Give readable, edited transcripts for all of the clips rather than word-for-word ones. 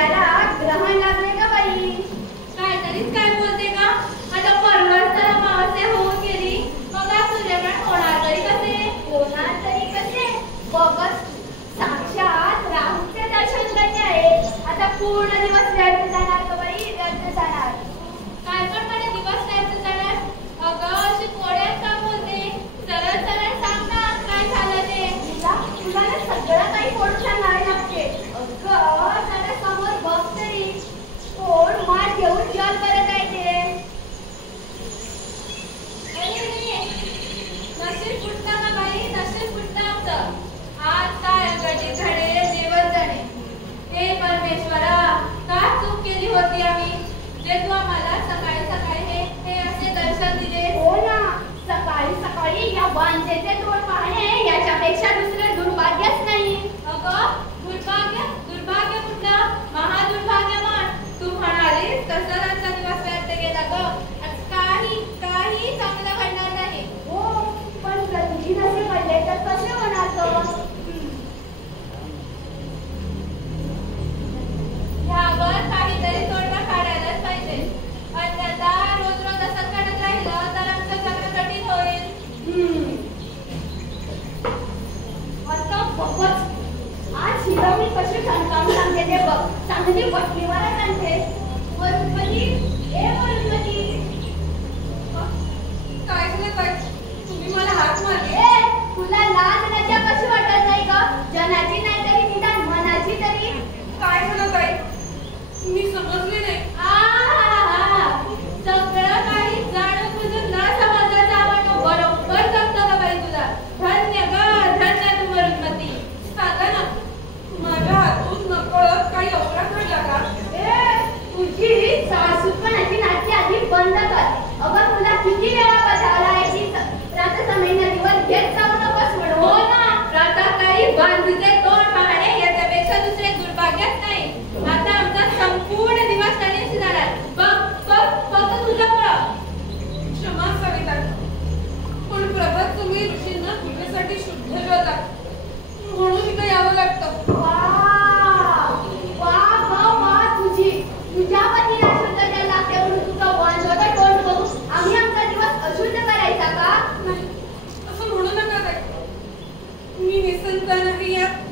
सूर्याला ग्रहण लागले का बाई? काहीतरीच काय बोलते का? आता परवाच तर अमावास्या होऊन गेली, मग आज सूर्यग्रहण होणार तरी कसे? होणार तरी कसे? बघच साक्षात राहूचे दर्शन करते आहे. आता पूर्ण दिवस व्यर्थ जाणार का बाई? व्यर्थ जाणार. काय पण म्हणे दिवस व्यर्थ जाणार? अगं अशी कोड्यात का बोलते? सरळ सरळ सांग ना काय झालं ते. तुला ना सगळं काही फोडून सांगावे लागते. अगं जरा समोर बघ तरी. कोण मार घेऊन जल करत आहे ते. नशीब फुटता का बाई? नशीब फुटता आमचं. आज काय गटी घडे देवच जाणे. हे परमेश्वरा, का चूक केली होती आम्ही, जे तू आम्हाला सकाळी सकाळी हे असे दर्शन दिले. हो ना, सकाळी सकाळी या वांजेचे तोड पाहणे याच्यापेक्षा दुसरे दुर्भाग्यच नाही. अगं दुर्भाग्य दुर्भाग्य कुठलं? महादुर्भाग्य म्हण. तू म्हणालीस तसं आजचा दिवस व्यर्थ गेला ग. आज काही चांगलं घडणार नाही. हो, पण कधी नसे पडले तर कसे होणार ग? ह्यावर काहीतरी तोडगा काढायलाच पाहिजे. अन्यथा रोज रोज असं घडत राहिलं तर आमचं सगळं कठीण होईल. आता बघच, आज हिरवणी कशी ठणकावून सांगते ते बघ. चांगली वटणीवाला सांगते. वनस्पती ए वनस्पती. काय झालं काय? तुम्ही मला हात मारले. ए, तुला लाज लज्जा कशी वाटत नाही ग? जनाची नाही तरी निदान मनाची तरी. काय झालं काय? मी समजले नाही. सगळं काही जाणून बुजून न समजण्याचा आपण बरोबर जमतं का बाई तुला? धन्य ग धन्य तू वरुणमती. सांगा ना, माझ्या हातून नकळत काही अपराध घडला का? ए, तुझी सासूपणाची नाटके आधी बंद कर. अगं तुला किती वेळा बजावला आहे की प्रातःसमयी नदीवर घेत जाऊ नकोस म्हणून. हो ना, प्रातःकाळी बांधीचे तोंड पाहणे याच्यापेक्षा दुसरे दुर्भाग्यच नाही. आता आमचा संपूर्ण दिवस त्याने जाणार. फक्त तुझ्यामुळं. क्षमा सविता, पण प्रभात तुम्ही ऋषींना पूजेसाठी शुद्ध ठेवता म्हणून इथं यावं लागतं. तुझ्या पतीला शुद्ध जल लागते म्हणून तुझं वांजोटं तोंड बघून आम्ही आमचा दिवस अशुद्ध करायचा का? नाही, असं म्हणू नका ताई. मी निसंत नाही यात.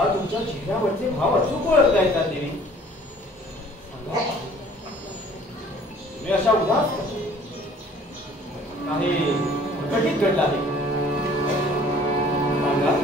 मला तुमच्या चेहऱ्यावरचे भाव अचूक ओळखता येतात देवी. सांगा, तुम्ही अशा उदास काही घटित घडला आहे सांगा.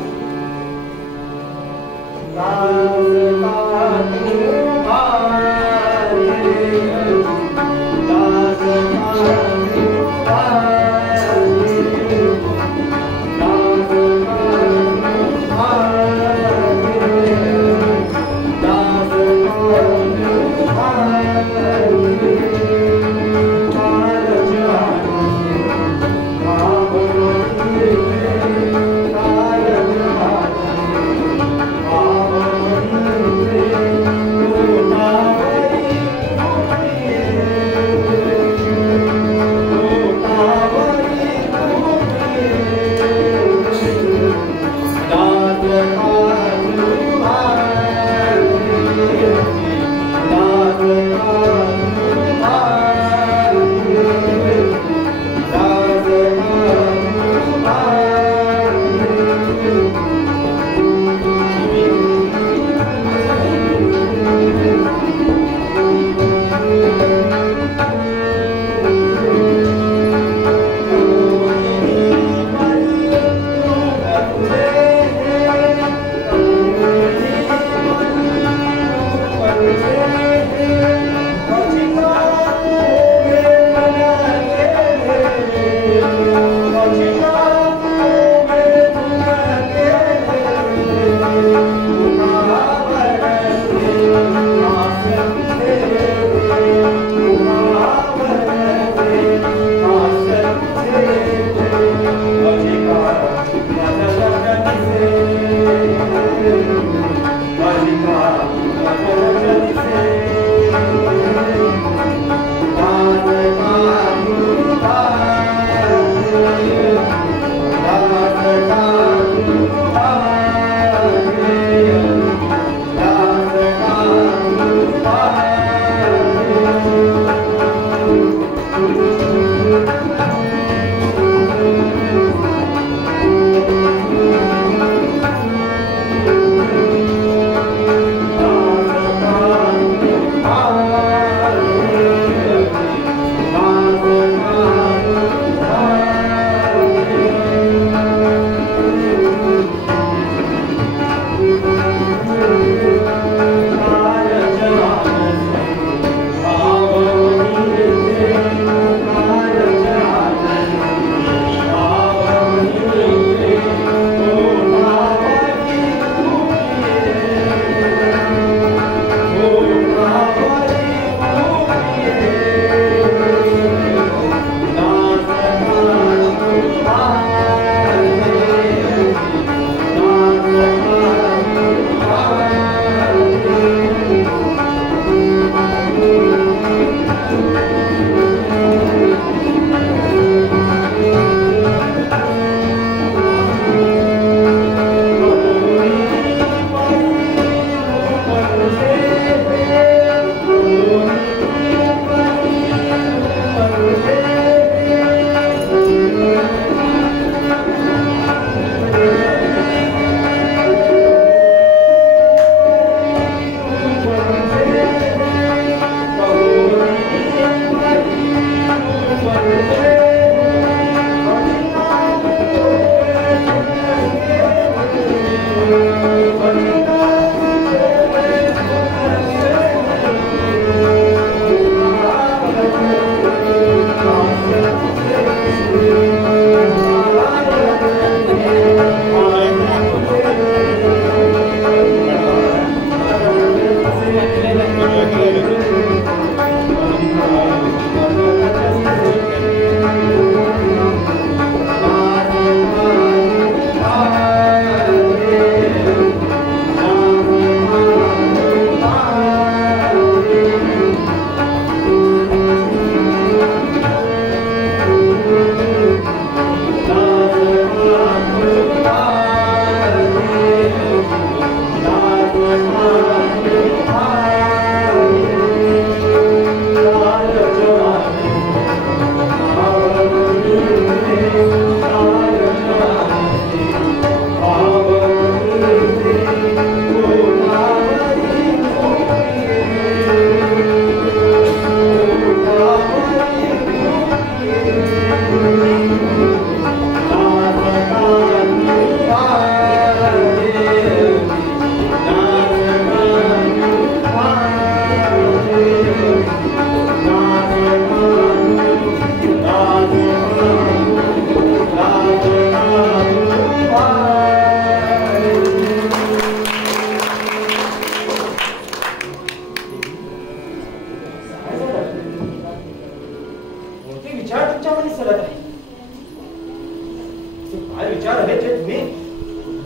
विचार आहेत जे तुम्ही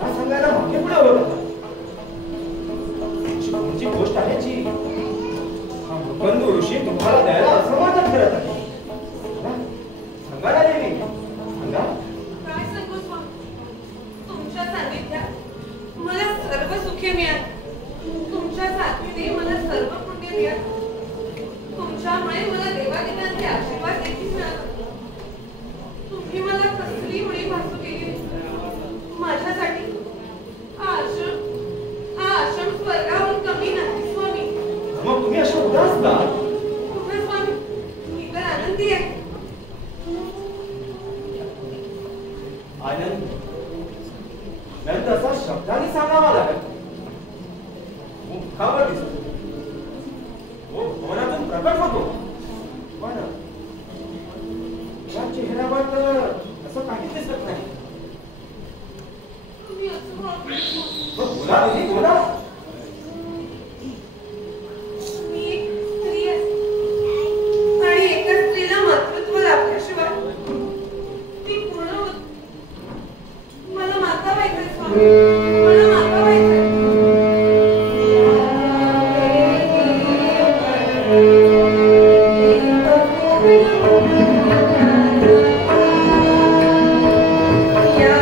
मला सांगायला मागे पुढे होत होता. तुमची गोष्ट आहे जी हा मुकंद ऋषी तुम्हाला द्यायला असमाधान करत आहे. सांगा ना देवी, सांगा. काय सांगू स्वामी, तुमच्या सानिध्यात मला सर्व सुखे मिळाली. तुमच्या साथीने मला सर्व पुण्य मिळालं. तुमच्यामुळे मला देवादेवांचे आशीर्वाद देखील मिळाले. तुम्ही मला कसली उडी भासू केली. माझ्यासाठी हा आश्रम स्वर्गाहून कमी नाही स्वामी. मग तुम्ही अशा उदास का? कुठे स्वामी, मी तर आनंदी आहे. आनंद नंद असा शब्दाने सांगावा लागत. मुखावर दिसतो, वो मनातून प्रकट होतो, पण या चेहऱ्यावर तर असं काहीच दिसत नाही. तुम्ही असं वागता. बोला दीदी, बोला. मी एक स्त्री आहे आणि एका स्त्रीला मातृत्व लाभल्याशिवाय ती पूर्ण होत. मला माता व्हायचंय स्वामी, मला माता व्हायचंय. या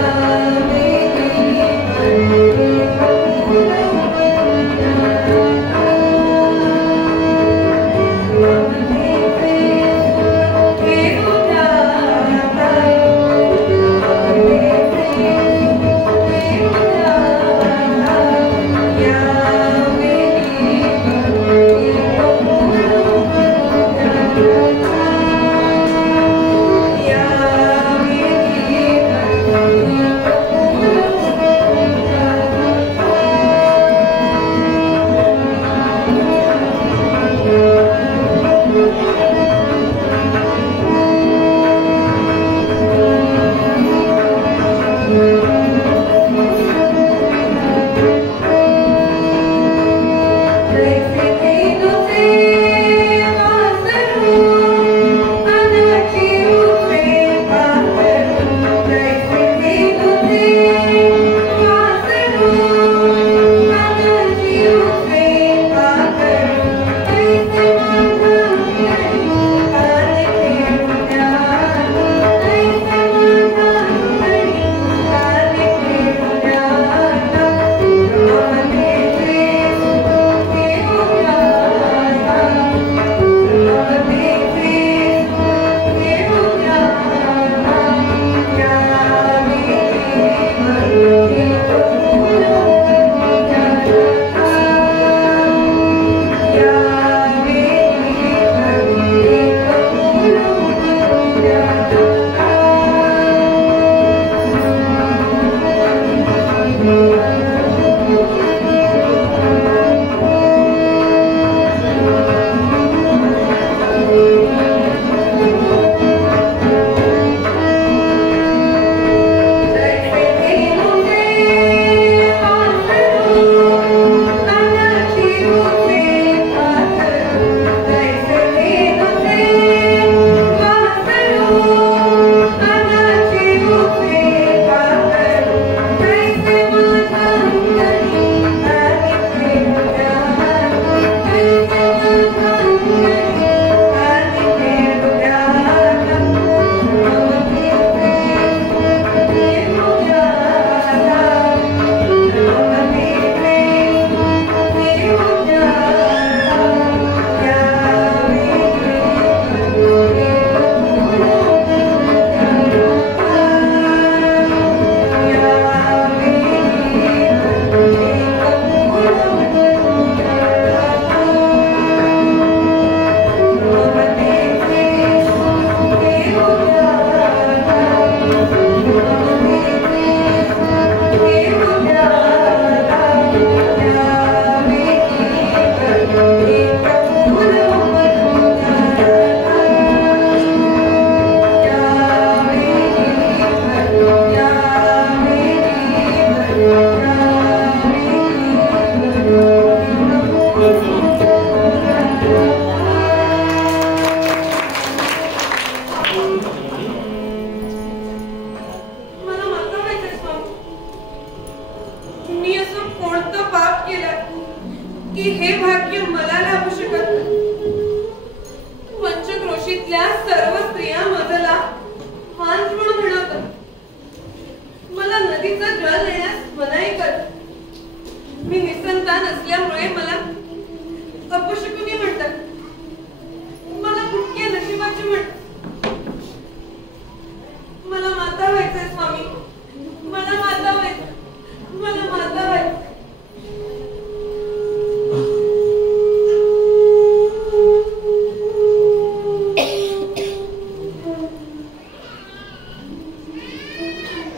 की हे भाग्य मला लाभू शकत पंचक्रोशीतल्या सर्व स्त्रिया मजला हांज म्हणून म्हणतात. मला नदीचं जल नेण्यास मनाई कर. मी निसंतान असल्यामुळे मला अपशकुनी म्हणतात. मला फुटके नशिबाचे म्हणतात. मला माता व्हायचंय स्वामी. मला माता व्हायचं. मला माता व्हायचं.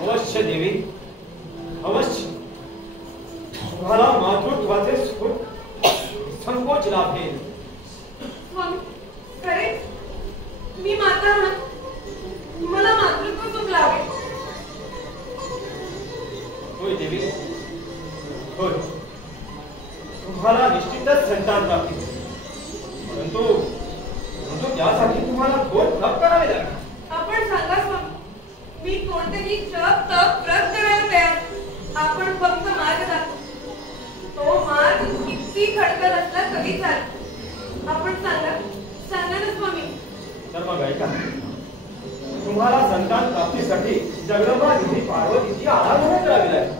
अवश्य देवी, अवश्य तुम्हाला मातृत्वाचे सुख संकोच लाभेल. स्वामी खरे मी माता मला मातृत्व सुख लाभेल. होय देवी, होय तुम्हाला निश्चितच संतान प्राप्ती होईल. परंतु त्यासाठी तुम्हाला घोर तप करावे लागेल. आपण सांगा स्वामी. मी कोणतेही जप तप व्रत करायला तयार. आपण फक्त मार्ग दाखवा. तो मार्ग किती खडतर असला तरी चालेल. आपण सांगा ना स्वामी. तर मग ऐका, तुम्हाला संतान प्राप्तीसाठी जगदंबा देवी पार्वतीची आराधना करावी लागेल.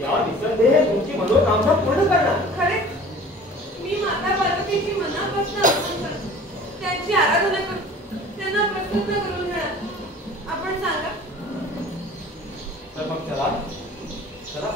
या निसंदेह तुमची मनोकामना पूर्ण करणार. खरे मी माता पार्वतीची मनापासून आराधना करतो. त्यांची आराधना करतो. त्यांना प्रसन्न करून घेणार. आपण सांगा. तर मग चला चला.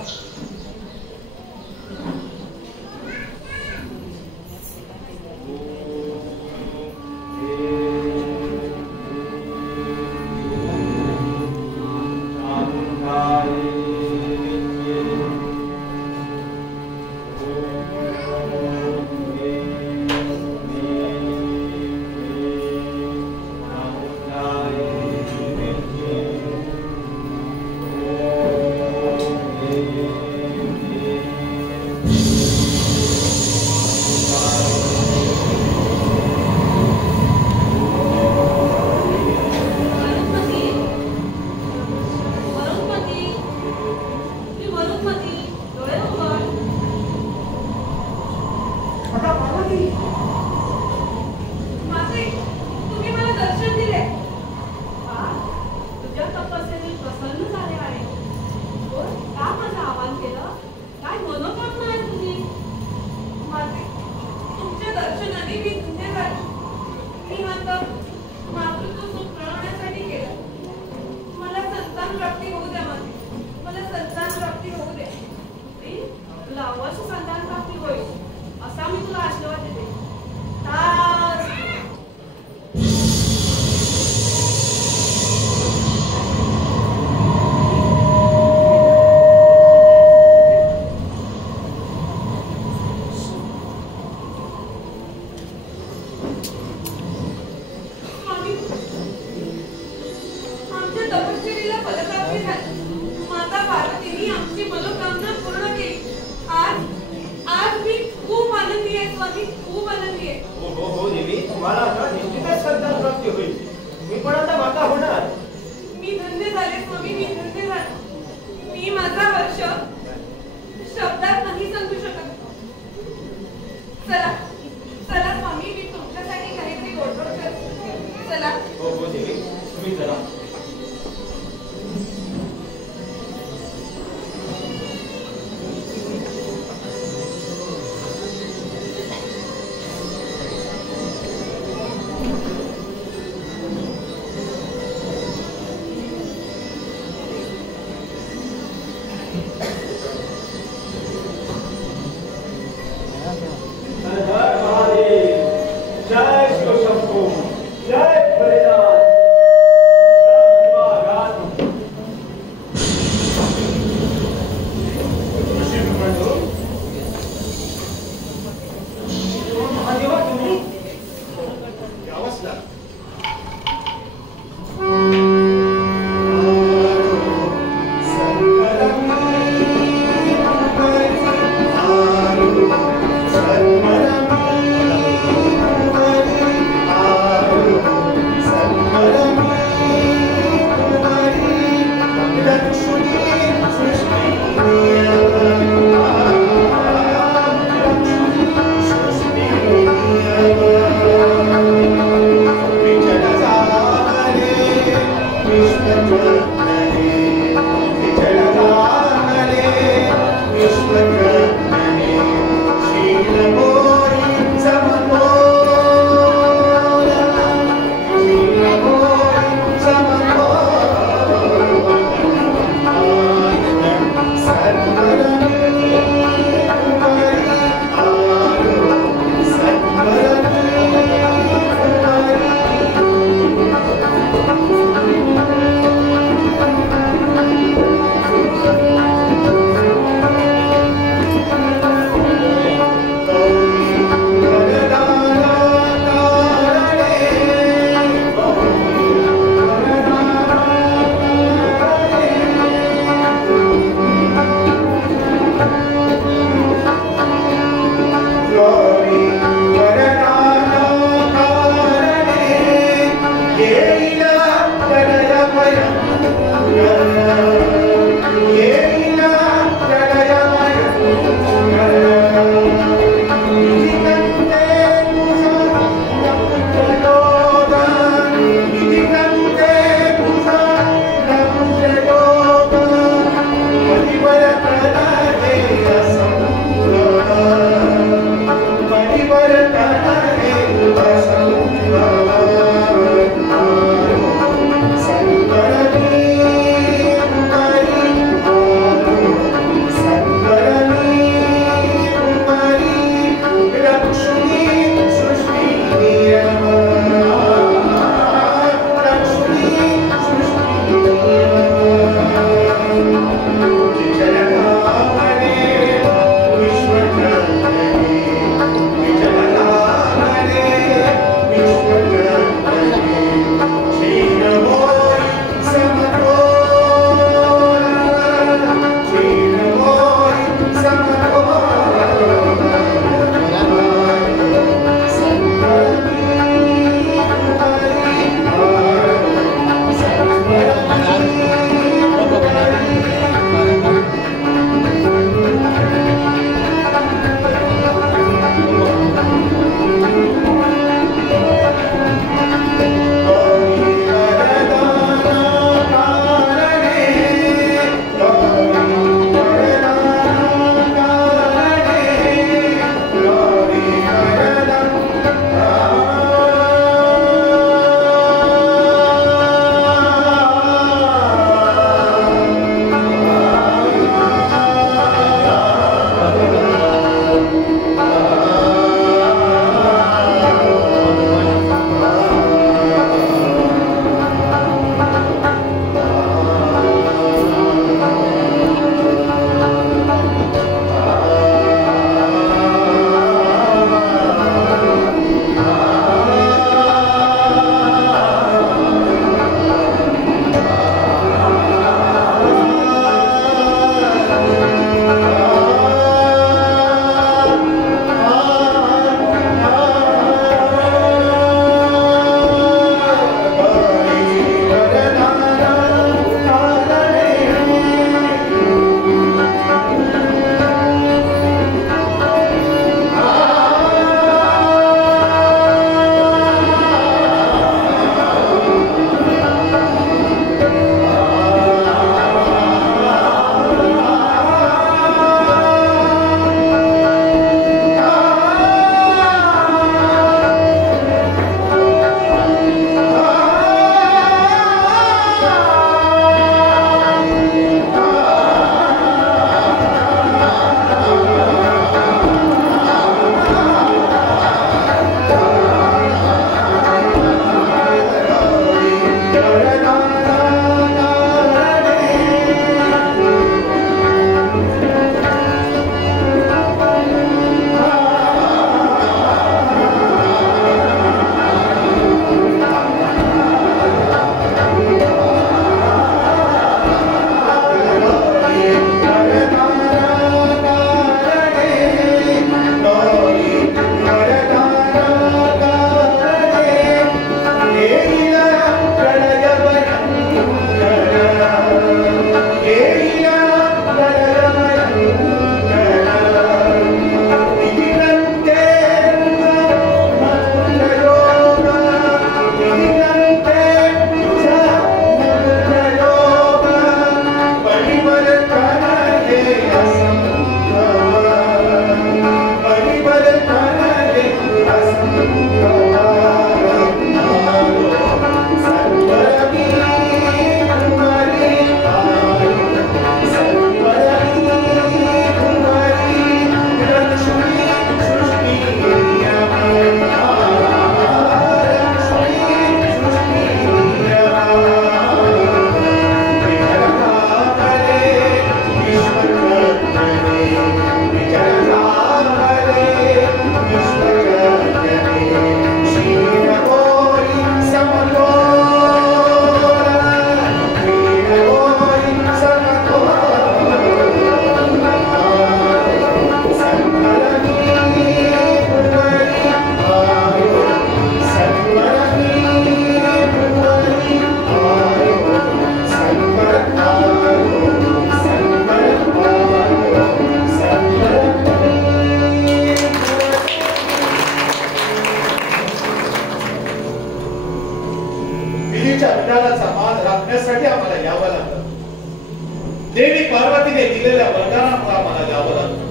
दिलेल्या वरदानामुळे आम्हाला द्यावं लागलं.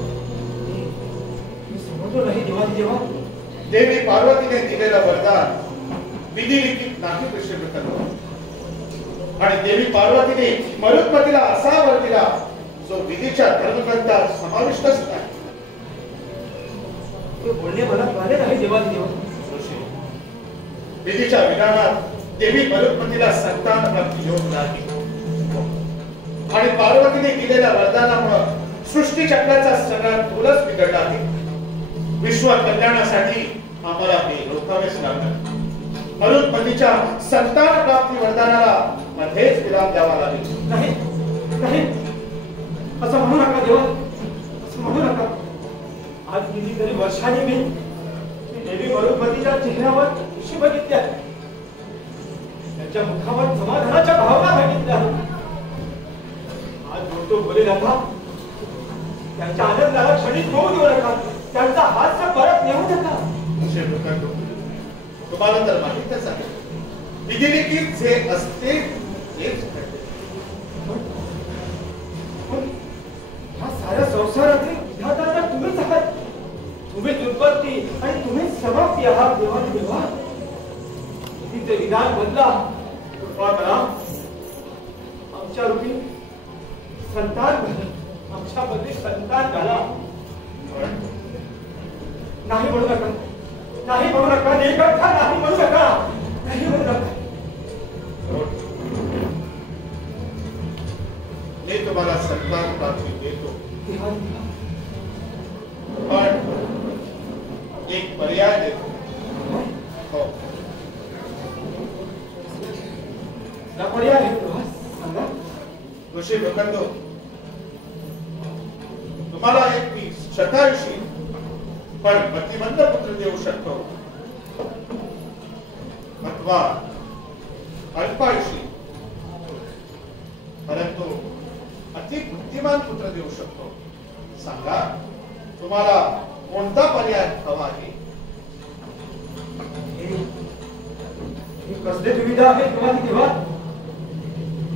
समजलो नाही देवा. देवी पार्वतीने दिलेलं वरदान विधिलिखित नाही ऋषभृतन. आणि देवी पार्वतीने मरुत्पतीला असा वर दिला जो विधीच्या धर्मग्रंथात समाविष्टच नाही. ते बोलणे मला कळले नाही देवा. विधीच्या विधानात देवी मरुत्पतीला संतान प्राप्ती योग नाही. आणि पार्वतीने दिलेल्या वरदानामुळे सृष्टी चक्राचा सगळ्यात थोडंच बिघडला आहे. विश्व कल्याणासाठी आम्हाला हे रोखावेच लागलं. मरुत्पतीच्या संतान प्राप्ती वरदानाला मध्येच विराम द्यावा लागेल. नाही असं म्हणू नका देवा. असं म्हणू नका. आज कितीतरी वर्षांनी मी देवी मरुत्पतीच्या चेहऱ्यावर खुशी बघितल्या. त्यांच्या मुखावर समाधानाच्या भावना बघितल्या. आज बोलतो बोलेल आता त्यांच्या आनंदाला क्षणिक होऊ देऊ नका. त्यांचा हास्य परत नेऊ नका. तुम्हाला तर माहितच आहे विधिलिखित जे असते तेच घडते. हा साऱ्या संसारातील विधाता तुम्हीच आहात. तुम्हीच उत्पत्ती आणि तुम्हीच समाप्ती आहात देवा. विधीचे विधान बदला. कृपा करा. आमच्या रूपी संतान घाला. आमच्या मध्ये संतान घाला. नाही म्हणू नका. नाही म्हणू नका. नाही म्हणू नका. नाही म्हणू नका. मी तुम्हाला संतान प्राप्ती देतो. पण एक पर्याय देतो. हो पर्याय सांगा. ऋषी भकंदो, तुम्हाला एक मी शतायुषी पण मतिमंद पुत्र देऊ शकतो अथवा अल्पायुषी परंतु अति बुद्धिमान पुत्र देऊ शकतो. सांगा तुम्हाला कोणता पर्याय हवा आहे? कसले दुविधा आहे तेव्हा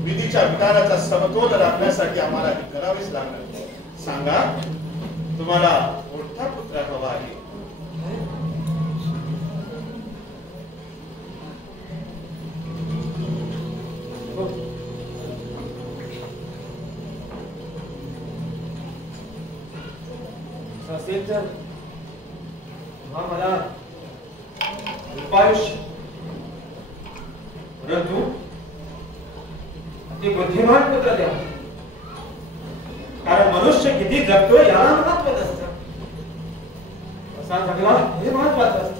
विधीच्या विधानाचा समतोल राखण्यासाठी आम्हाला हे करावेच लागणार. सांगा तुम्हाला कोणता पुत्र हवा आहे? असेल तर मला उपायुष्य परंतु ते बुद्धिमान पुत्र द्या. कारण मनुष्य किती जगतो याला महत्व असतं. असा जगला हे महत्वाचं असतं.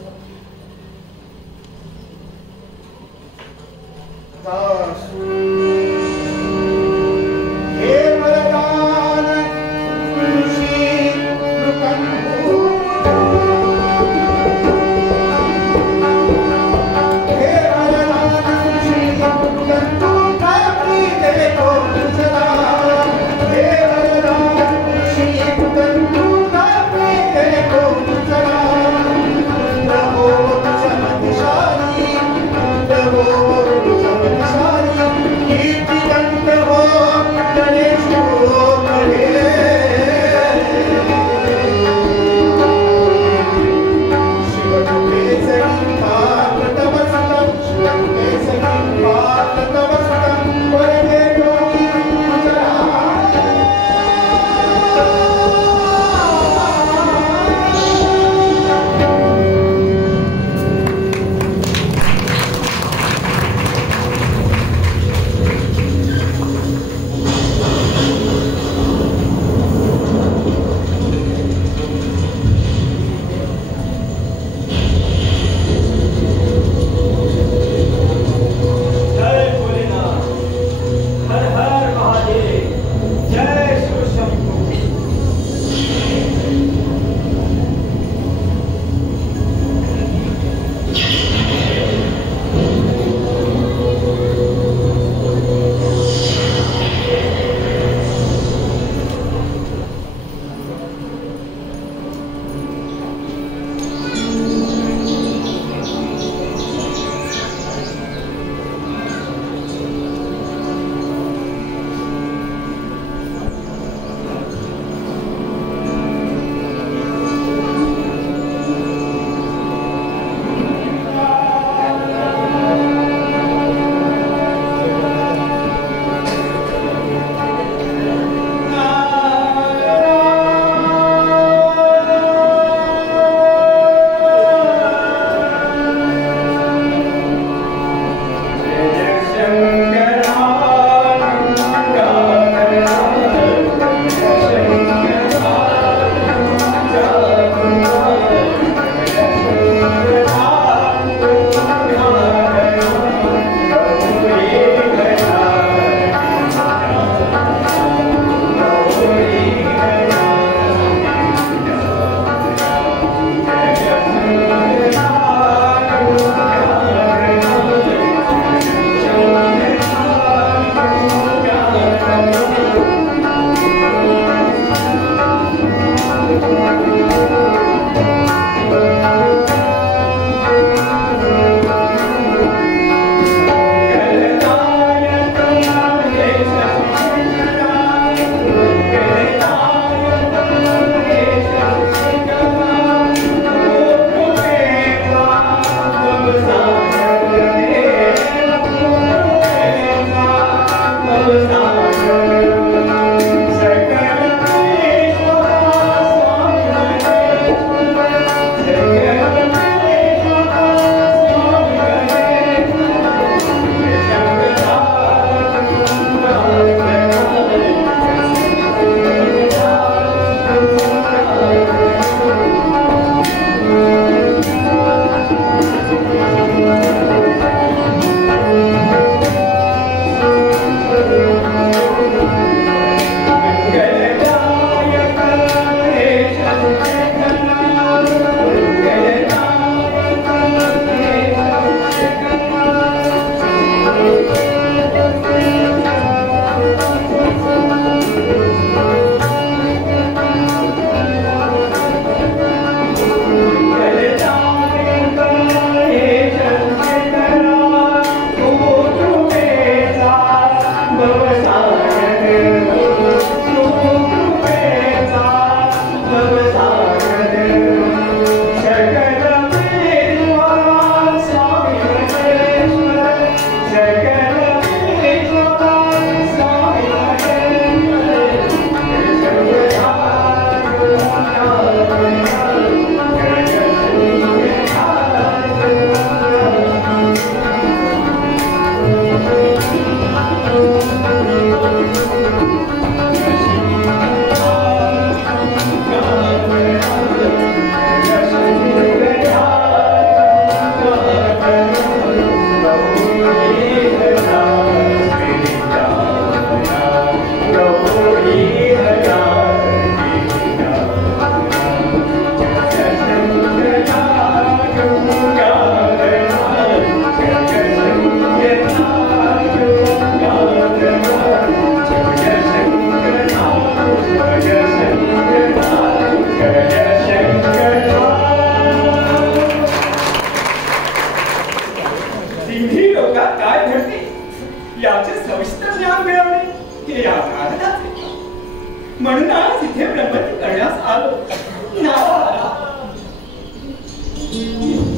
म्हणूनच इथे ब्रह्मती करण्यास आलो.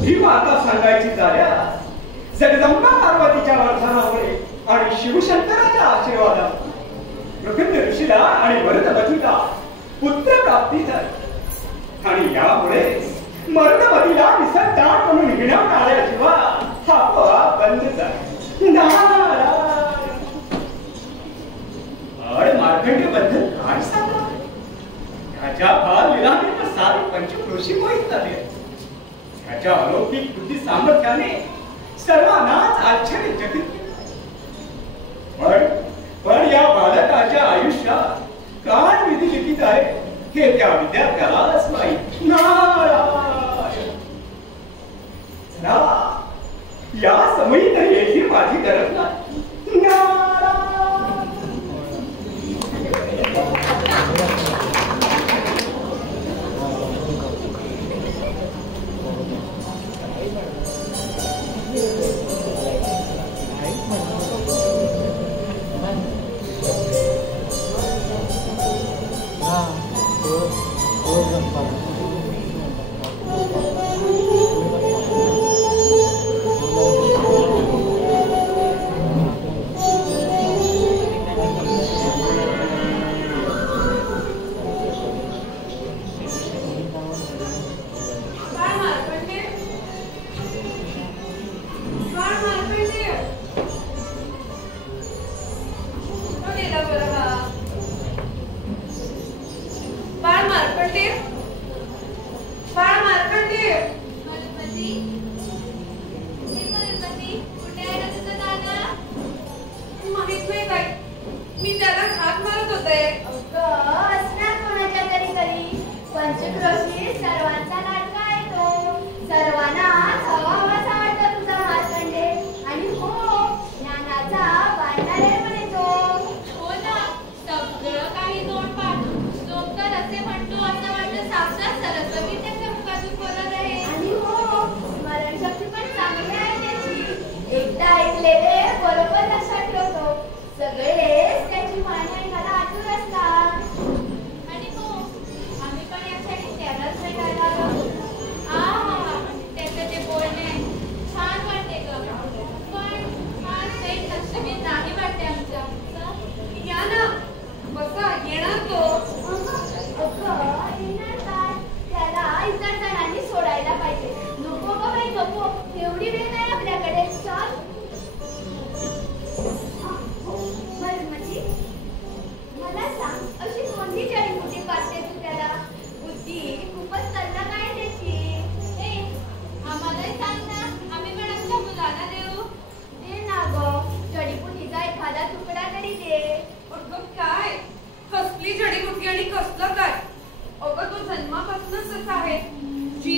ही वार्ता सांगायची झाल्यास जगदंबा पार्वतीच्या वरदानामुळे आणि शिवशंकराच्या आशीर्वादाने प्रकृती ऋषीला आणि मरुदमतीला पुत्र प्राप्ती झाली आणि यामुळे मरुदमतीला निसर्गात म्हणून हिणवून आल्याशिवाय आपोआप बंद झाली. आणि मार्कंडेय बद्दल काय सांगा? त्याच्या बाल लीलाने सारे पंचक्रोशी मोहित झाले. त्याच्या अलौकिक बुद्धी सामर्थ्याने सर्वांनाच आश्चर्यचकित केले. पण या बालकाच्या आयुष्यात काय विधी लिखित आहे हे त्या विद्यार्थ्यालाच माहित. नारायण या समयी तरी याची माझी गरज नाही. नारायण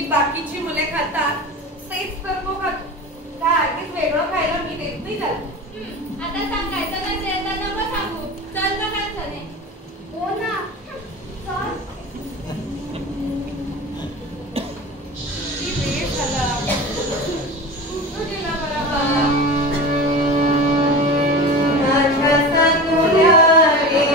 बाकीची मुले खातात तेच तर तो खातो. काय तेच वेगळं खायला मी देत नाही त्याला. आता सांगायचं नसेल तर नको सांगू. चल ना काय झाले. हो ना चल. किती वेळ झाला. कुठं गेला बरा बा. माझ्या सांगुल्या रे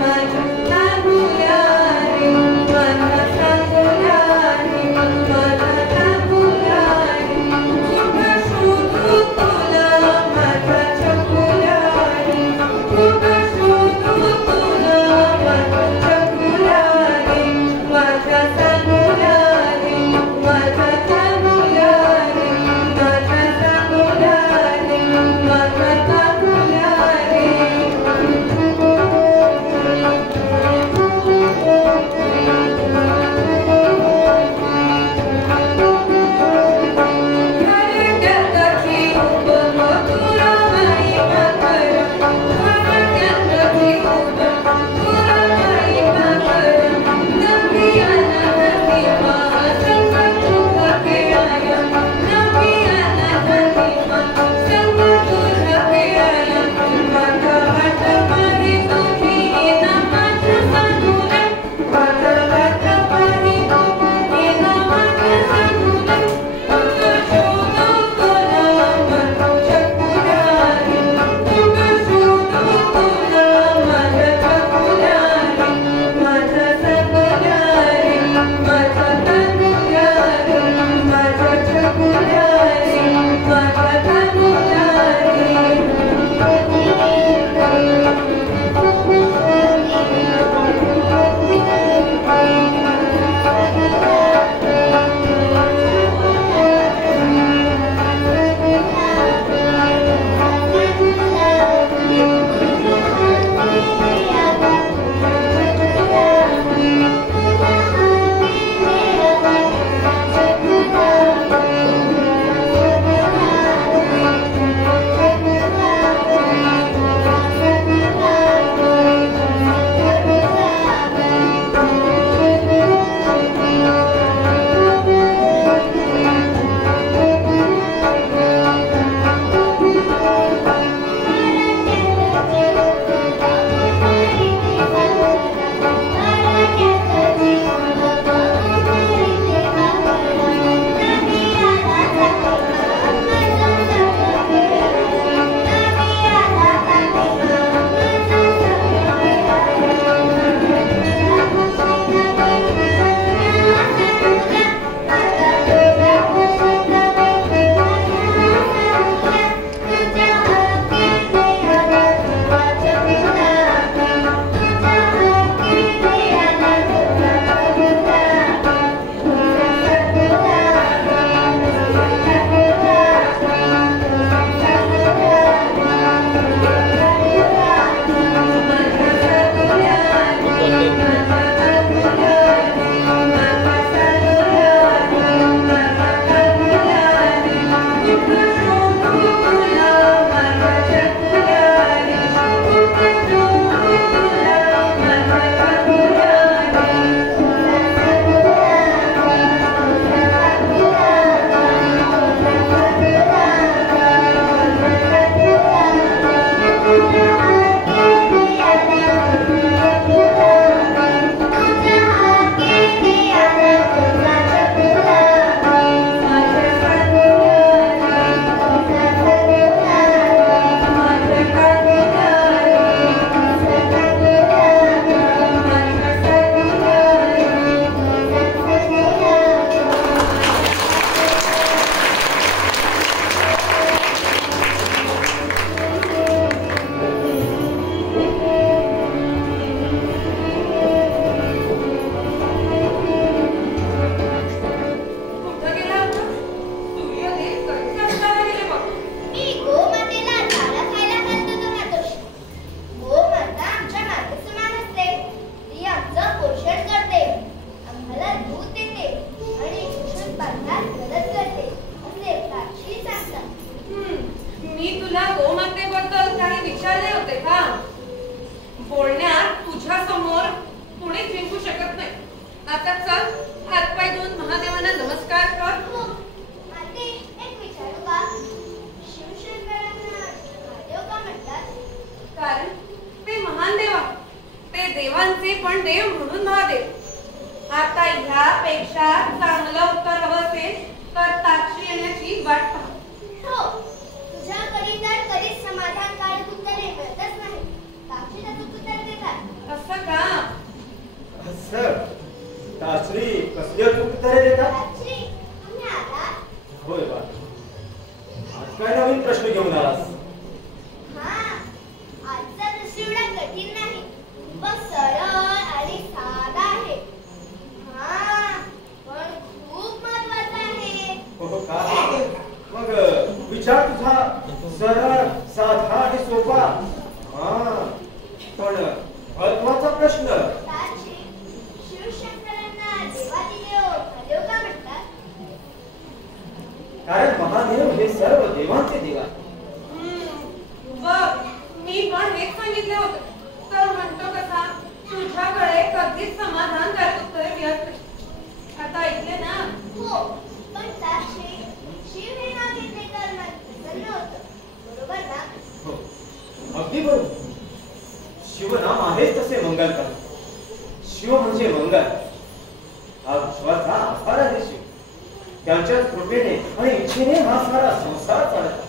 माझ्या सांगुल्या रे माझ्या सांगुल्या रे माझ्या सांगुल्या रे कुठं शोधू तुला माझ्या चकुल्या रे दे. आता ह्यापेक्षा चांगलं उत्तर हवं असेल तर ताक्षी येण्याची वाट पहा. हो, तुझ्याकडे तर कधीच समाधानकारक उत्तरे मिळतच नाही. ताक्षी त्याचं उत्तर देतात. असं का? असं ताश्री कसली उत्तरे देतात? ताक्षी, आम्ही आलात? होय बा, आज काय नवीन प्रश्न घेऊन आलास? हा, आजचा प्रश्न एवढा कठीण नाही, पण सरळ आणि साधा आहे. हा, पण खूप महत्वाचा आहे. हो का? मग विचार तुझा सरळ, साधा आणि सोपा. हा, पण महत्वाचा प्रश्न. ताक्षी, शिवशंकरांना देवादिदेव महादेव का म्हणतात? कारण महादेव हे सर्व देवांचे देव आहेत. बघ, मी पण हेच सांगितलं होतं. तर म्हणतो कसा, तुझ्याकडे कधीच समाधानकारक उत्तरे मिळत नाही. आता ऐकले ना? हो, पण ताक्षी, शिव हे नाव घेतले तर मन प्रसन्न होतं. बरोबर ना? हो, अगदी बरोबर. शिवनाम आहेच तसे मंगलकार. शिव म्हणजे मंगल. हा विश्वाचा आधार आहे शिव. त्यांच्या कृपेने आणि इच्छेने हा सारा संसार चालत आहे.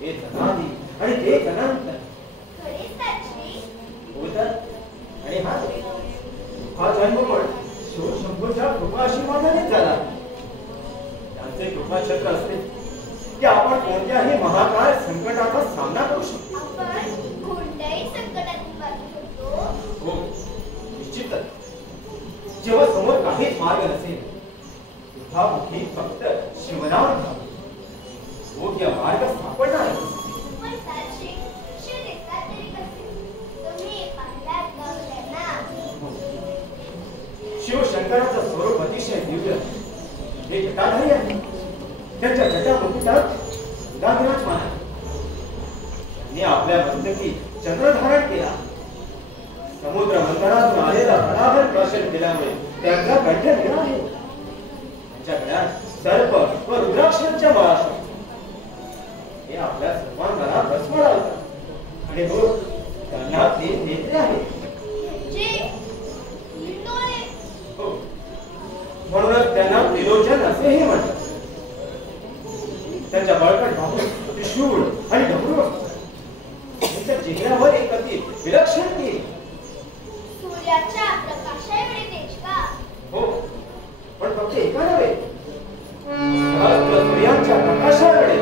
हे जनादी आणि ते जनांतर. खरेच ताक्षी? होतात आणि हा जन्म पण शिवशंभूच्या कृपाशीर्वादाने झाला. त्यांचे कृपाछत्र असते की आपण कोणत्याही महाकाय संकटाचा सामना करू शकतो. आपण कोणत्याही संकटातून वाचू शकतो. हो, निश्चितच. जेव्हा समोर काहीच मार्ग नसेल तेव्हा मुखी फक्त शिवनाम घ्यावं. योग्य मार्ग सापडणार आहे. पण ताक्षी, शिव दिसतात तरी कसे? तुम्ही पाहिलात का त्यांना? शिवशंकराचं स्वरूप अतिशय दिव्य. हे जटाधारी आहे. त्यांच्या जटा मुकुटात गंगाविराजमान आहे. त्यांनी आपल्या मस्तकी चंद्रधारण केला. समुद्र मंथनातून आलेला भराभर प्राशन केल्यामुळे त्यांचा कंठ निळा आहे. त्यांच्या गळ्यात सर्प व रुद्राक्षांच्या माळा शोभतात. हे आपल्या सर्वांना भस्म लावतात. आणि हो, त्यांना ते नेत्रे आहेत. म्हणजे तीन डोळे. हो, म्हणूनच त्यांना त्रिलोचन असेही म्हणतात. त्यांच्या बळकट बाहूत त्रिशूळ आणि डमरू असतात. त्यांच्या चेहऱ्यावर एक अति विलक्षण तेज. सूर्याच्या प्रकाशाएवढे तेज का? हो, पण फक्त एका नव्हे, सहस्र सूर्यांच्या प्रकाशाकडे.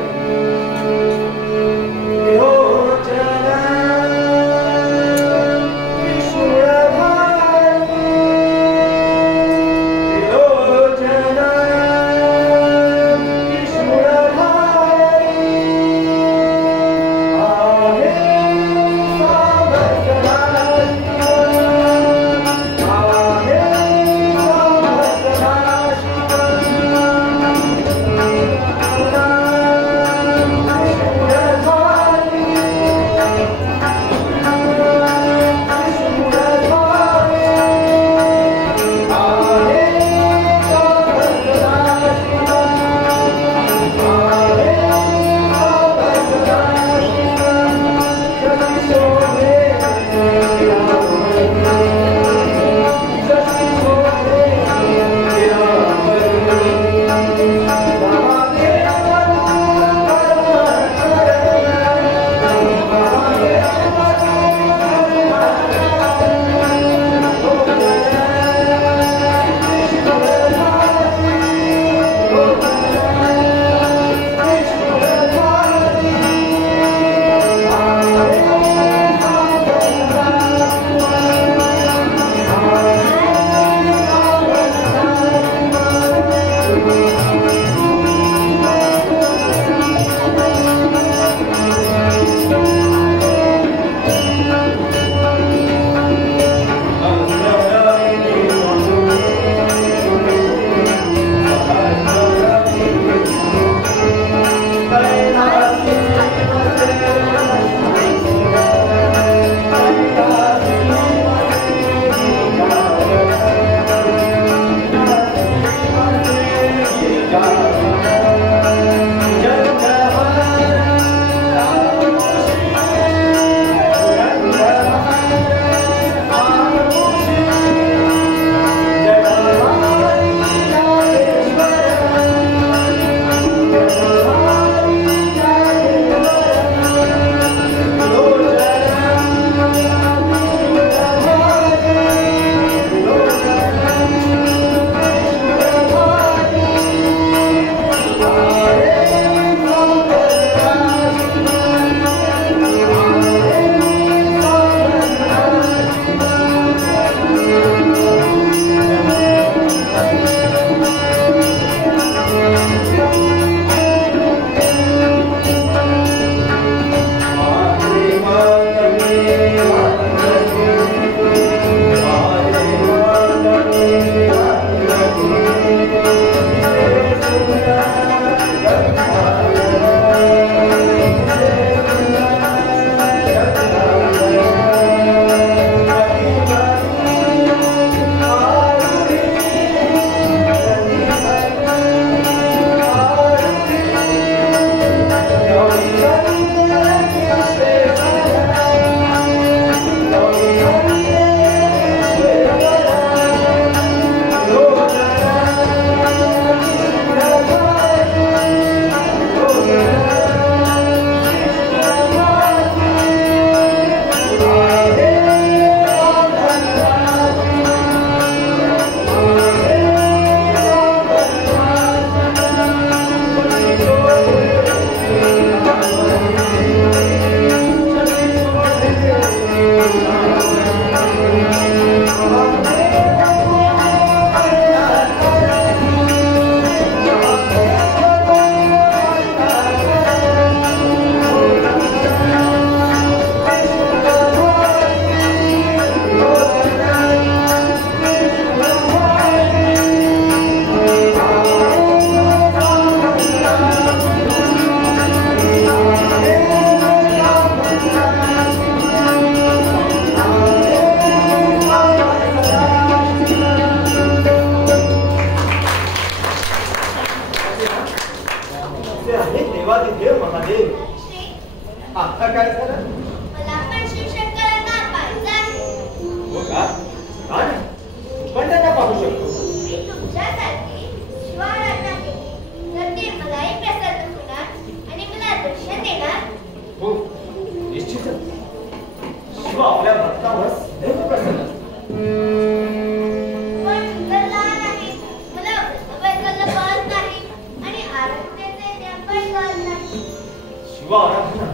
शिव आराधना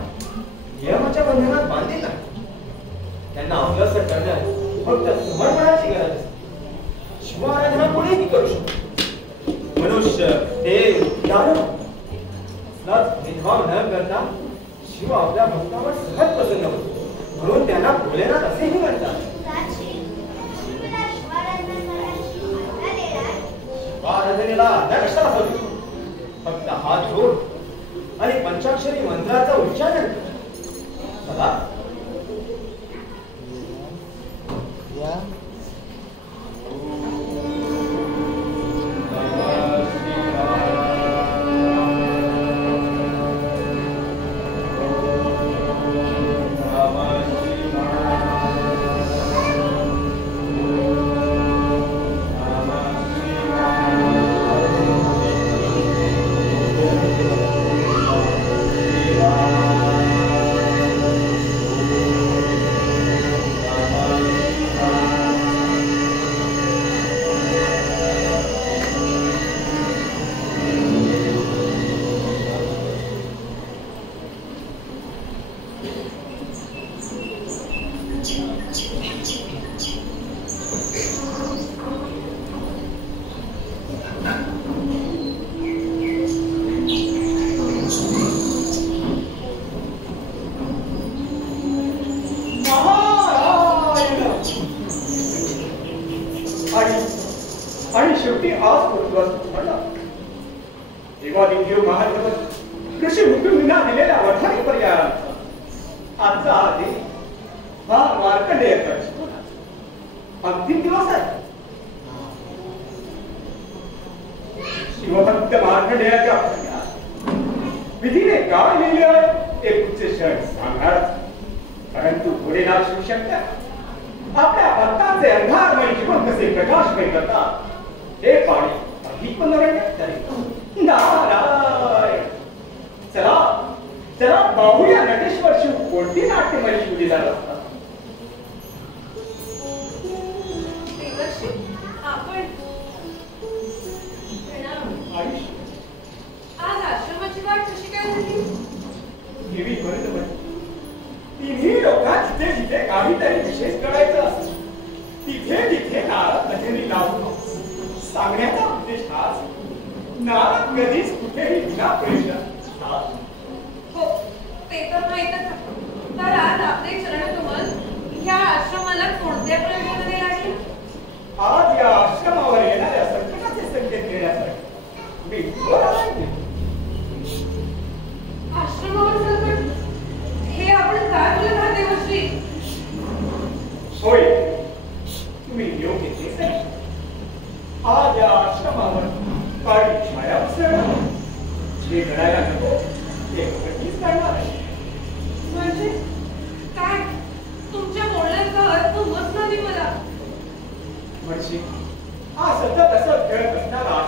नियमाच्या बंधनात बांधली नाही. त्यांना आपलंसं करण्यात फक्त समर्पणाची गरज असते. शिव आराधना कोणीही करू शकतो. मनुष्य, देव, दानव भेदभाव न करता शिव आपल्या भक्तावर सहज प्रसन्न होतो. म्हणून त्यांना भोलेनाथ असेही म्हणतात. आराधनेला आज्ञा कशाला हवी? फक्त हात जोड आणि पंचाक्षरी मंत्राचा उच्चारण चला. आणि शेवटी आज ऋषी मुकुंदींना दिलेल्या वठारी पर्यायाचा आजचा हा दिन हा मार्कंडेयाचा अंतिम दिवस आहे. शिवभक्त मार्कंडेयाच्या विधीने काय लिहिले ते पुढचे क्षण सांगणार. परंतु भोलेनाथ शिवशंकर आपल्या भक्तांचे अंधारमय जीवन कसे प्रकाशमय करतात हे पाणी अधिक मनोरंजक करेल. नारायण. चला चला पाहूया नटेश्वर शिव कोणती नाट्यमय शिवली जात असतात. आज आश्रमाची वाट कशी काय झाली? देवी बरोबर तिन्ही लोकांना जिथे जिथे काहीतरी विशेष करायचं असतं तिथे तिथे नारद हजेरी लावून सांगण्याचा उद्देश हाच. नारद कधीच कुठेही विना प्रवेश. हो ते तर माहीतच आहे. तर आज आपले चरणकमल ह्या आश्रमाला कोणत्या प्रयोजनाने लागले? आज या आश्रमावर येणाऱ्या संकटाचे संकेत देण्यासाठी मी आश्रमावर संकट हे आपण काय बोलत आहात देवश्री? होय तुम्ही योग्य तेच आहे. आज या आश्रमावर काळी छाया पसरणार. जे घडायला नको ते कधीच करणार आहे. म्हणजे काय? तुमच्या बोलण्याचा अर्थ समजला मला. म्हणजे हा सतत असं खेळत असणारा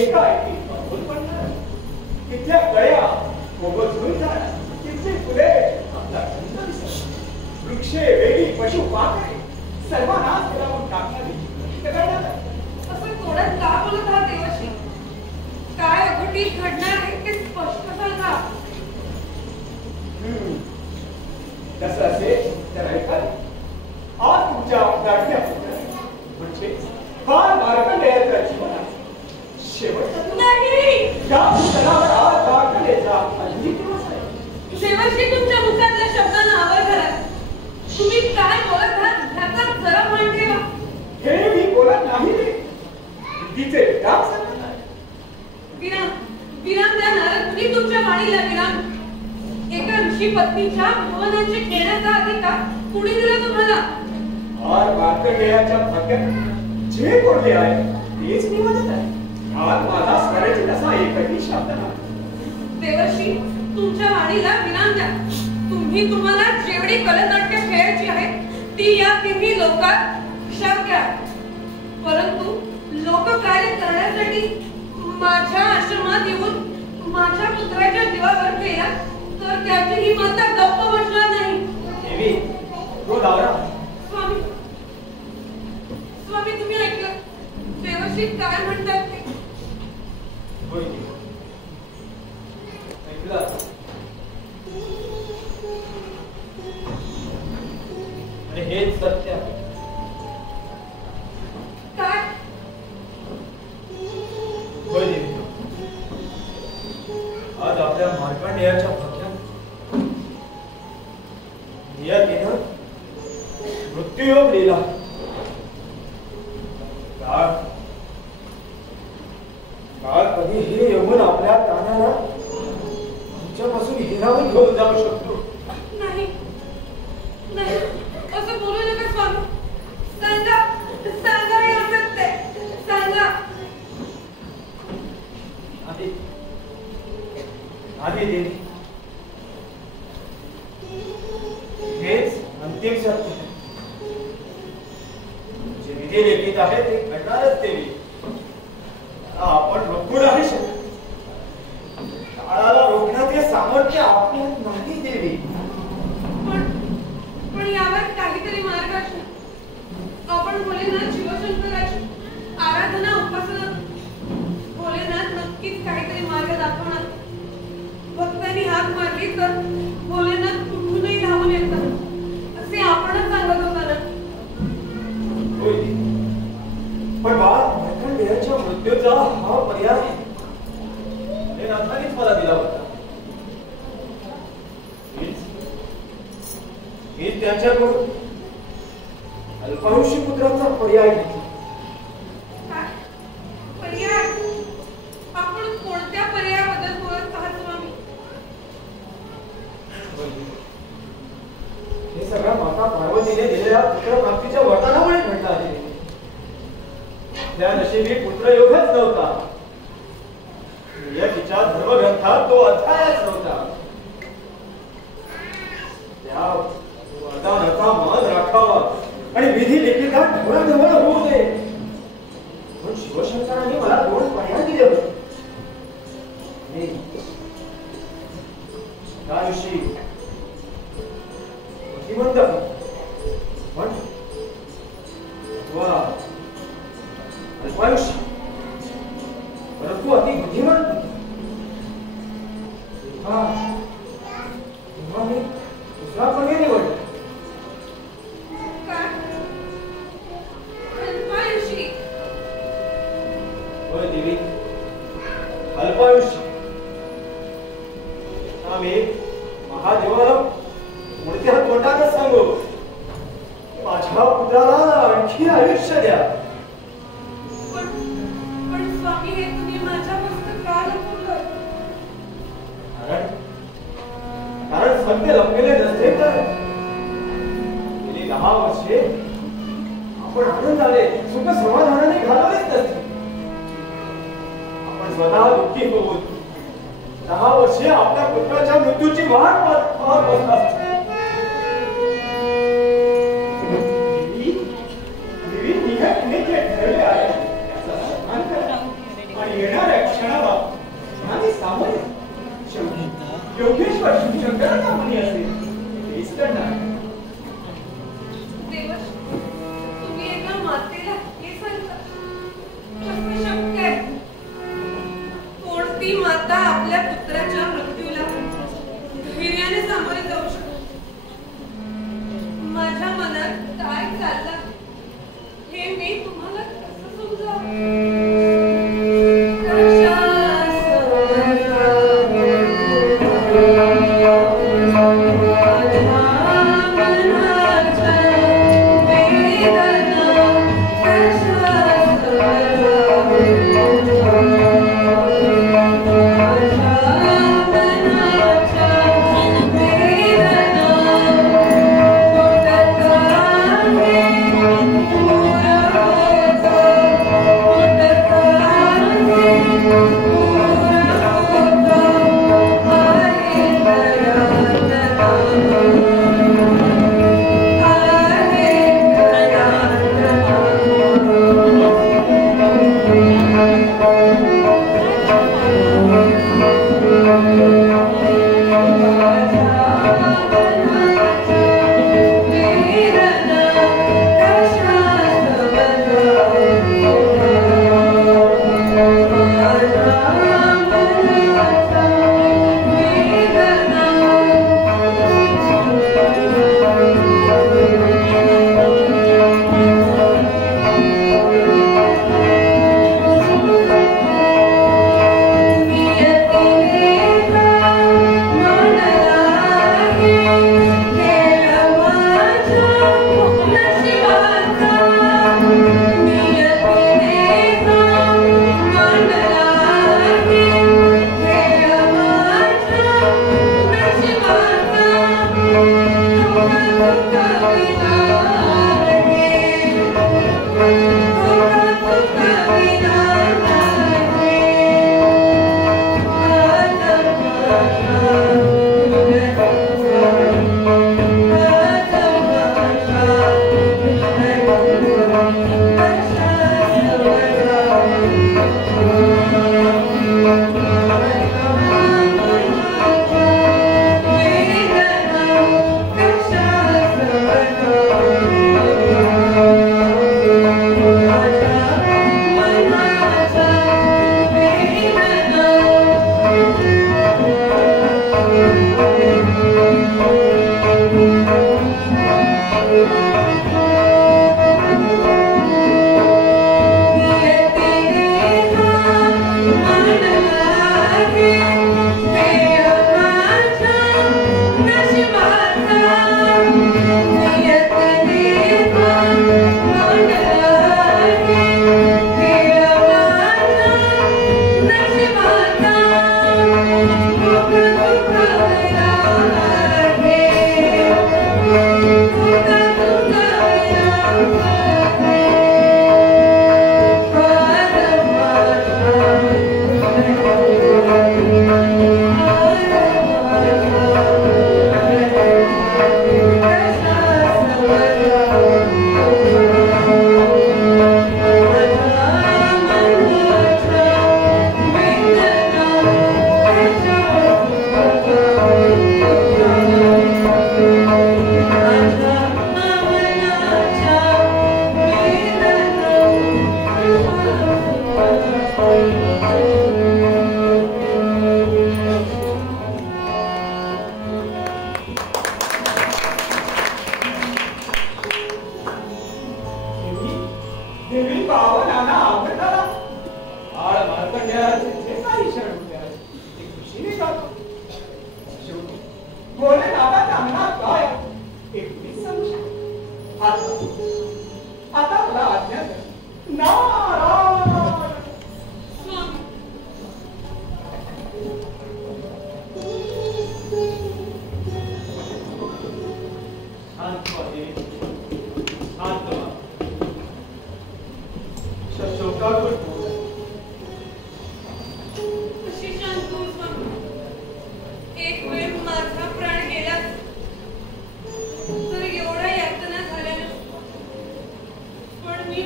एकाएकी पाऊल पडणार. तिथल्या कळ्या मोगजून जाणार. तिथली फुले आपला गंध दिसणार. वृक्षे, वेली, पशु, पाखरे सर्वांनाच फिरावून टाकणारी असं थोडं का बोलत आहात देवश्री? काय अघटित घडणार आहे ते स्पष्ट सांगा. तसं असेल तर ऐका. आज तुमच्या नाट्यापुत्र म्हणजे फार मार्कंडेयाच्या जीवनात शेवटचा नाही. या क्षणावर आज मार्कंडेयाचा अंतिम दिवस आहे. देवश्री तुमच्या मुखातल्या शब्दांना आवर घाला. तुम्ही काय बोलत आहात ह्याचा जरा मान ठेवा. हे मी बोलत नाही रे. तिचे विराम सांगत आहे. विराम विराम द्या नारद मुनी. तुमच्या वाणीला विराम. एका ऋषी पत्नीच्या भवनाचे घेण्याचा अधिकार कुणी दिला तुम्हाला? आज मार्कंडेयाच्या भाग्यात जे कोणते आहे तेच मी म्हणत आहे. आज माझा स्वराची तसा एकही शब्द नाही. देवर्षी तुमच्या वाणीला विराम द्या. तुम्हाला जेवढी कलानाट्य खेळायची आहे ती या तिन्ही लोकात शक्य आहे. परंतु लोककार्य करण्यासाठी माझ्या आश्रमात येऊन माझ्या पुत्राच्या जीवावर केला तर त्याची ही माता गप्प बसणार नाही. देवी तो लावला. स्वामी तुम्ही ऐकलं देवश्री काय म्हणतात ते? ऐकलं. हेच सत्य आहे. काय होय देवी, आज आपल्या मार्कंडेयाच्या भाग्यात नियतीनं मृत्यूयोग लिहिला. काळ कधी हे येऊन आपल्या तानाला आमच्यापासून हिरावून घेऊन जाऊ शकतो. नाही नाही, असं बोलू नका स्वामी. सांगा सांगा, हे असत्य आहे. सांगा. आधी आधी देवी, हेच अंतिम सत्य आहे. जे विधी लिखित आहे ते घडणारच देवी. आपण रोखू नाही शकत. काळाला रोखण्याचे सामर्थ्य आपल्यात नाही देवी. पण यावर काहीतरी मार्ग असणार. आपण भोलेनाथ शिवशंकराची आराधना उपासना, भोलेनाथ नक्कीच काहीतरी मार्ग दाखवणार. भक्तांनी हाक मारली तर भोलेनाथ कुठूनही धावून येतात असे आपणच सांगत होता ना. होय देवी. पण बाळा, मार्कंडेयाच्या मृत्यूचा हा पर्याय भोलेनाथानेच मला दिला होता. मीच त्यांच्याकडून अल्पायुषी पुत्राचा पर्याय घेतला. काय पर्याय? आपण कोणत्या पर्यायाबद्दल बोलत आहात स्वामी? हे सगळं माता पार्वतीने दिलेल्या पुत्रप्राप्तीच्या वरदानामुळे घडलं आहे. त्या नशिबी पुत्रयोगच नव्हता. नियतीच्या धर्मग्रंथात तो अध्यायच नव्हता. त्या वरदानाचा मान राखावा आणि विधी लिखितात ढवळाढवळ होऊ नये म्हणून शिवशंकरांनी मला 2 पर्याय दिले होते. त्याविषयी बुद्धिमंत पण अल्पायुष्य परंतु अति बुद्धिमान. तेव्हा मी दुसरा पर्याय निवडला. काय? अल्पायुषी? होय देवी, अल्पायुष्य. आम्ही महादेवाला कोणत्या तोंडाने सांगू, माझ्या पुत्राला आणखी आयुष्य द्या. पण स्वामी, हे तुम्ही माझ्यापासून का लपवलं? कारण सत्य लपलेले नसते तर गेली 10 वर्षे आपण आनंदाने सुख समाधानाने घालवलेच नसते. आपण स्वतः दुःखी होऊन 10 वर्षे आपल्या पुत्राच्या मृत्यूची वाट पाहत बसला. आणि येणाऱ्या क्षणाला ध्यानी सामोरे योगेश्वर शिवशंकरांना म्हणी असेल हेच करणार. देवश, तुम्ही एका मातेला हे सांगता? कसं शक्य आहे? कोणती माता आपल्या पुत्राच्या मृत्यूला धैर्याने सामोरे जाऊ शकते? माझ्या मनात काय चाललं हे मी तुम्हाला कसं समजावं? Thank you.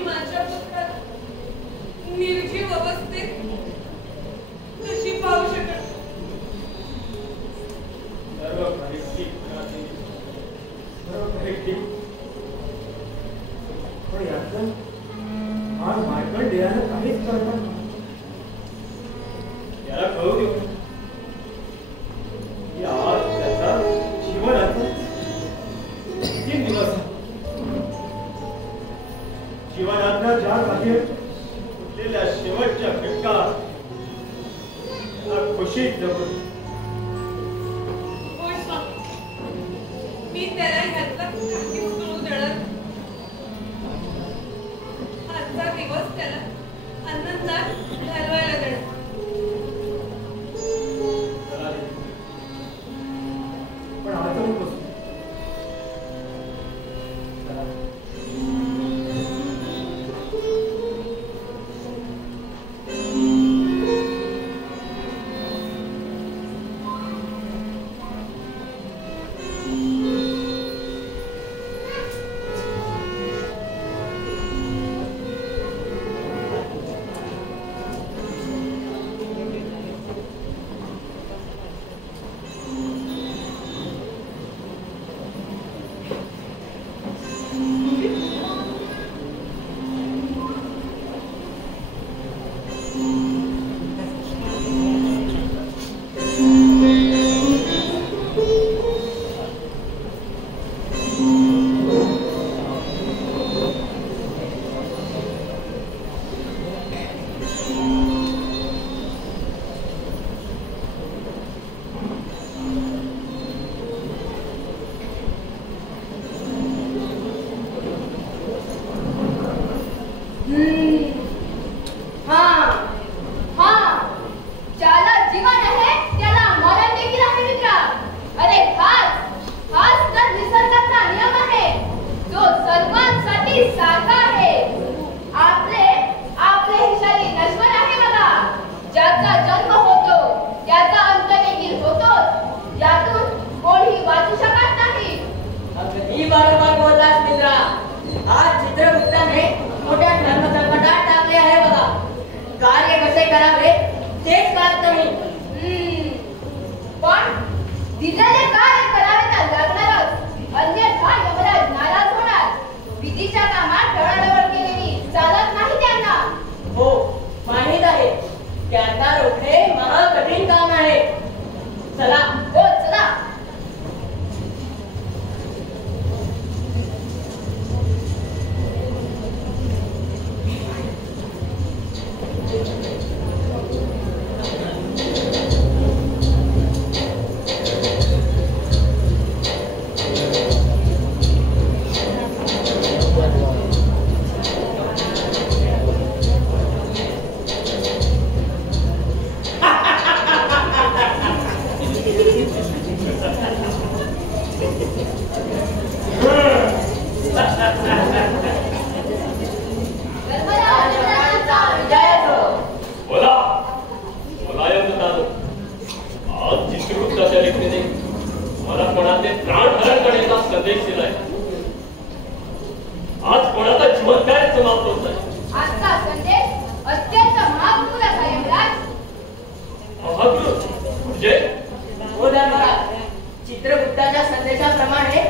माझ्या पुत्राला निर्जीव अवस्थेत कशी पाहू शकत? सर्व काही ठीक, सर्व काही ठीक. पण याचं आज मार्कंडेयानं काहीच करणार नाही. त्याला कळू देऊ की आज त्याचा जीवनाचा 3 दिवस आहे. जीवनातल्या ज्या काही उरलेल्या शेवटच्या घटकात त्याला खुशीत जगून होय स्वामी, मी त्याला ह्यातला काहीच कळू देणार नाही. आजचा दिवस त्याला आनंदात घालवायला देणार. चला रे. पण आता मी बसू. चला. चित्रगुप्ताच्या संदेशाप्रमाणे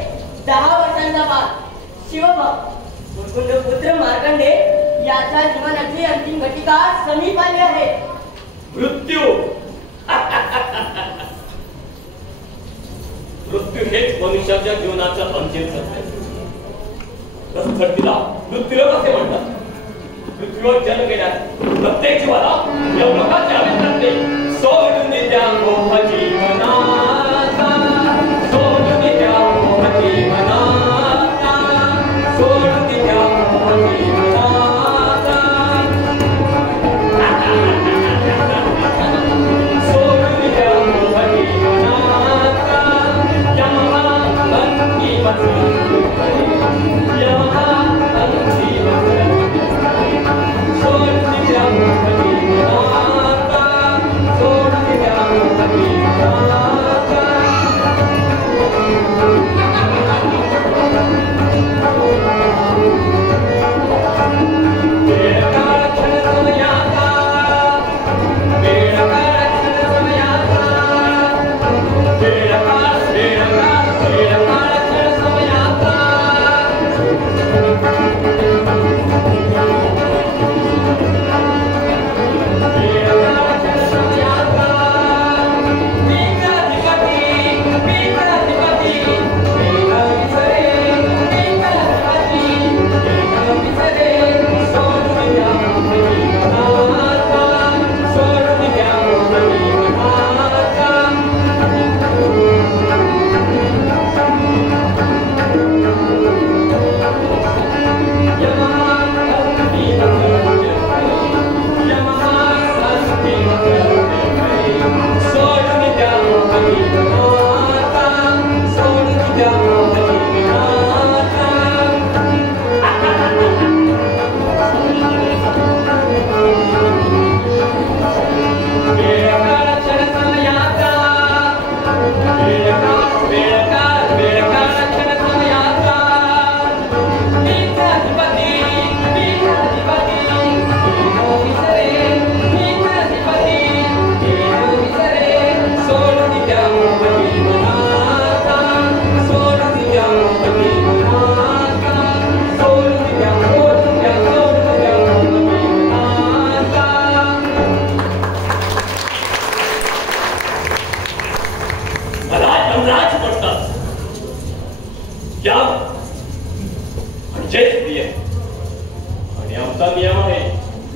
10 वर्षांचा बाळ शिवभक्त पुत्र मार्कंडे याच्या जीवनाची अंतिम घटिका समीप आली आहे. मृत्यू मृत्यू हेच मनुष्याच्या जीवनाचं अंतिम सत्य. तिला मृत्यूला कसे म्हणतात? पृथ्वीवर जन्म घेण्यात प्रत्येक जीवाला यवनकाचे आविष्कार ते सोडून द्या मोह जीवनाचा, सोडून द्या मोह जीवनाचा, सोडून द्या मोह जीवनाचा, सोडून द्या मोह जीवनाचा. यमहा अंकी बसली यमहा अंकी बसली सोडून द्या मोह जीवनाचा, सोडून द्या मोह जीवनाचा.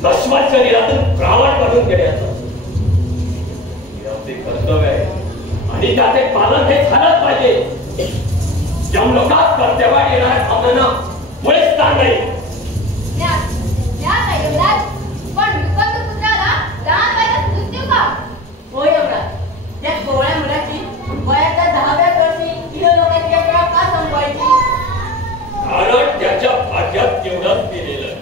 नश्वर शरीरातून प्राण काढून घेण्याचं हे आमचे कर्तव्य आहे आणि त्याचे पालन हे झालंच पाहिजे. यमलोकात कर्तव्यात येणाऱ्या भावनांना मुळेच स्थान नाही. पण मुकुंद पुत्राला लहान वयात मृत्यू का? होय यमराज, त्या कोवळ्या मुलाची वयाच्या 10व्या वर्षी तिने लोकांची यात्रा का संपवायची? कारण त्याच्या भाग्यात तेवढंच केलेलं.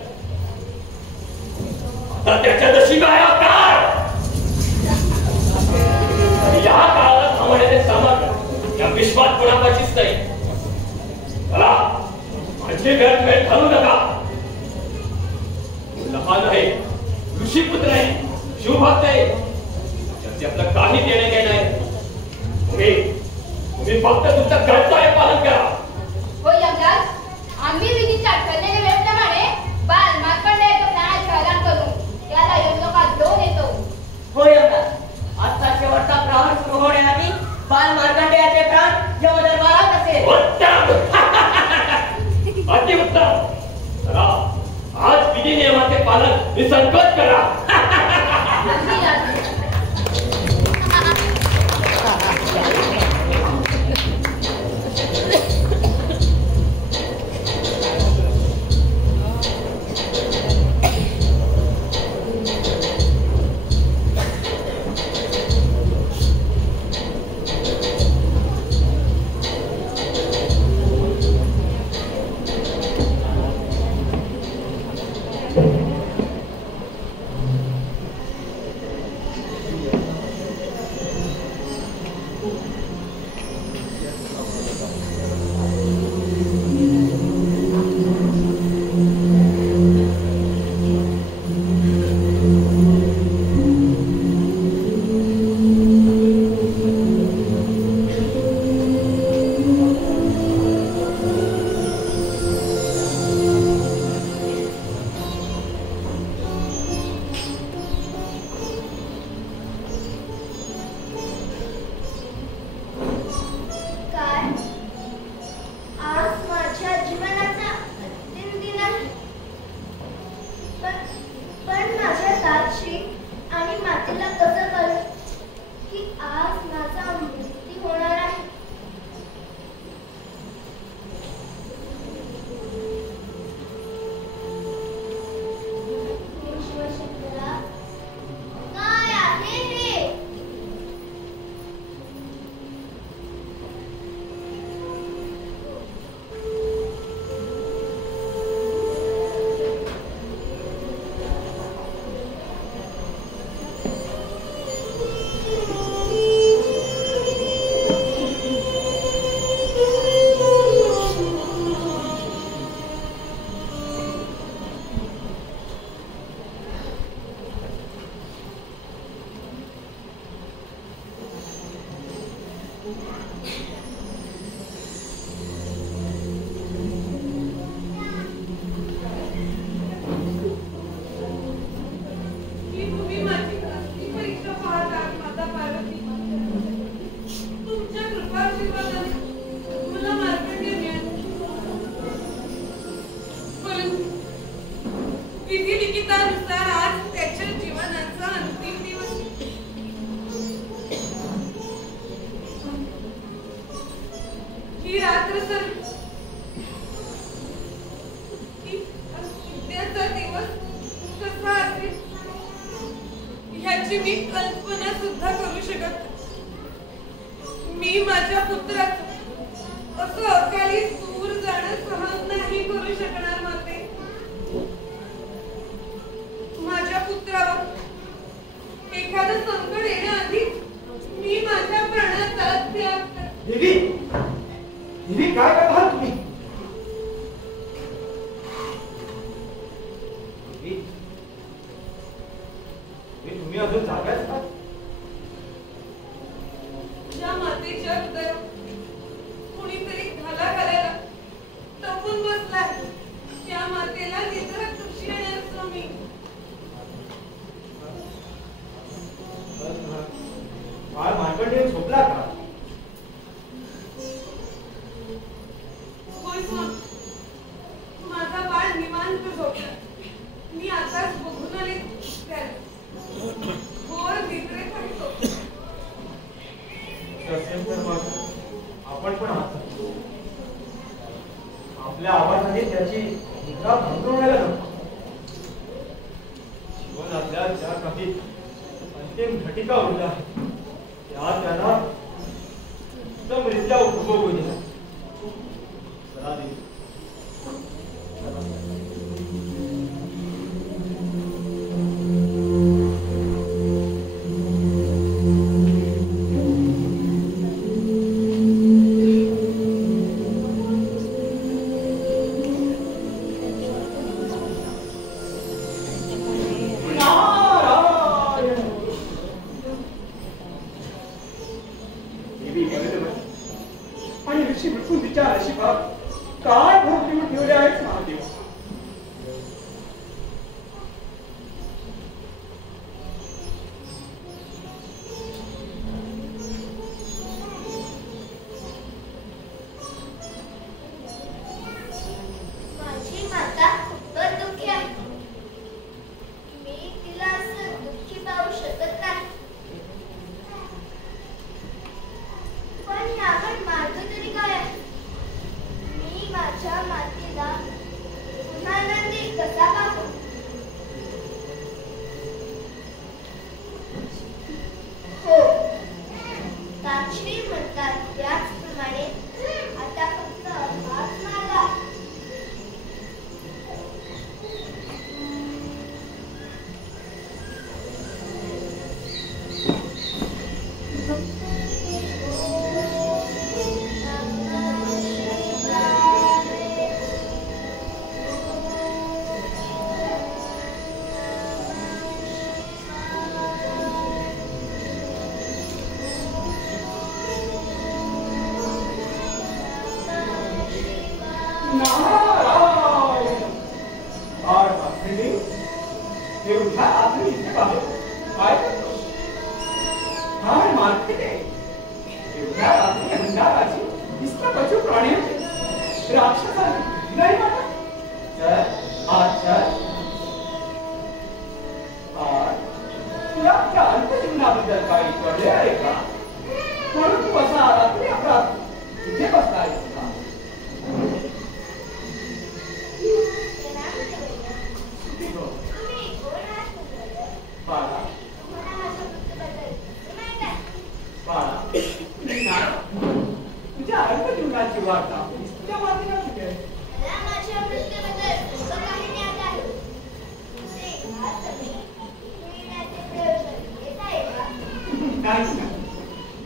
आता त्याच्या नशिबाय काळ. या काळात थांबण्याचे सामर्थ्य या विश्वात कोणापाशीच नाही. मला माझी वेळ घालू नका. लहान आहे, ऋषीपुत्र आहे, शिवभक्त आहे, त्याचे आपलं काही देणे घेणे नाही. तुम्ही फक्त तुमचं कर्तव्य पालन करा. हो यमराज, आम्ही विधीच्या ठरलेल्या वेळेप्रमाणे बाल मार्कंडेयाच्या प्राणाचे हरण करू त्याला यमलोकात घेऊन येतो. होय यमराज, आजचा शेवटचा प्रहर सुरू होण्याआधी बाल मार्कंडेयाचे प्राण यमदरबारात असेल. उत्तम. अतिउत्तम. चला, आज विधी नियमाचे पालन निसंकोच करा. अगदी राज. माझा बाळ निवांत झोपला. मी आताच बघून आले आपल्या ज्या काही अंतिम घटिका उरल्या त्या त्यांना उत्तमरित्या उपभोगू दिला. चला देवी. काय भोग देऊन ठेवले आहेत महादेव. माझी माता खूपच दुःखी आहे. मी तिला असं दुःखी पाहू शकत नाही. पण यावर मार्ग तरी काय आहे? मी माझ्या मातेला पुन्हा आनंदी कसा पाहू? हो, काक्षी म्हणतात त्याचप्रमाणे आता फक्त हाच मार्ग आहे.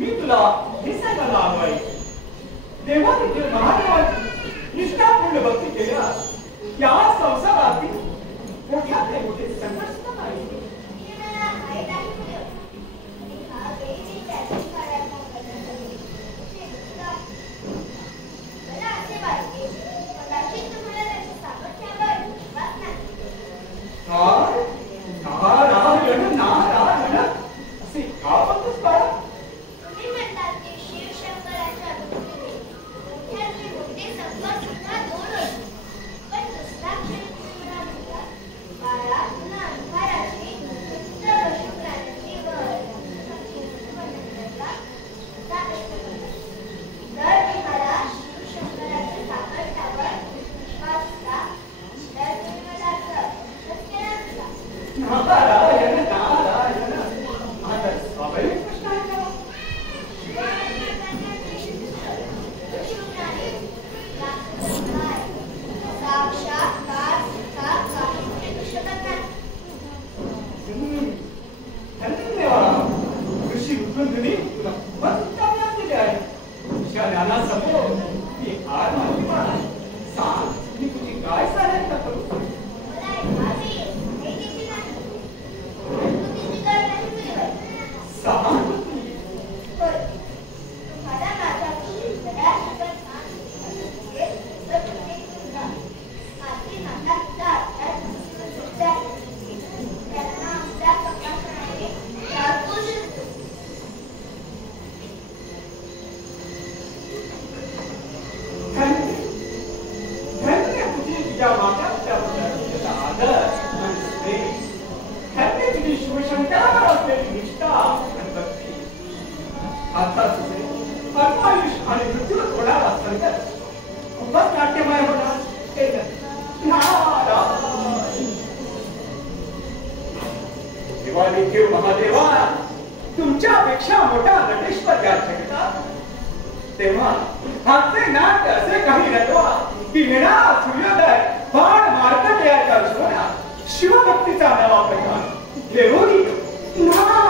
मी तुला हे सांगायला हवंय. तेव्हा तुझे महादेवाची निष्ठापूर्ण भक्ती केल्यास या संसारातील मोठ्यातले मोठे संकट सुद्धा नाही. नारायण नारायण असे का म्हणतोस बाळा? तुम्ही म्हणतात की शिवशंकराच्या भक्तीने मोठ्यातले मोठे संकट सुद्धा दूर होईल. पण दुसरा क्षण तुम्हाला म्हणतात, बाळा तुला अंधाराची दुष्ट पशुप्राण्यांची जर तुम्हाला शिवशंकराच्या सामर्थ्यावर विश्वास असला तर तुम्ही मला असं शक्य नसला. नारायण नारायण आता स्वाभाविक प्रश्न आहे का? ऋषी रुद्रध्वनी तुला खूपच उत्तम ज्ञान दिले आहे. तुझ्या ज्ञानासमोर मी हार मानली बाळा. सांग मी तुझी काय सहाय्यता करू? देवादिदेव महादेवा, तुमच्यापेक्षा मोठा नटेश्वर या जगतात. तेव्हा आमचे नाट्य असे काही रचवा की येणार सूर्योदय बाण मार्कंडेयाच्या जीवनात शिवभक्तीचा नवा प्रकाश देवोनी नारायण.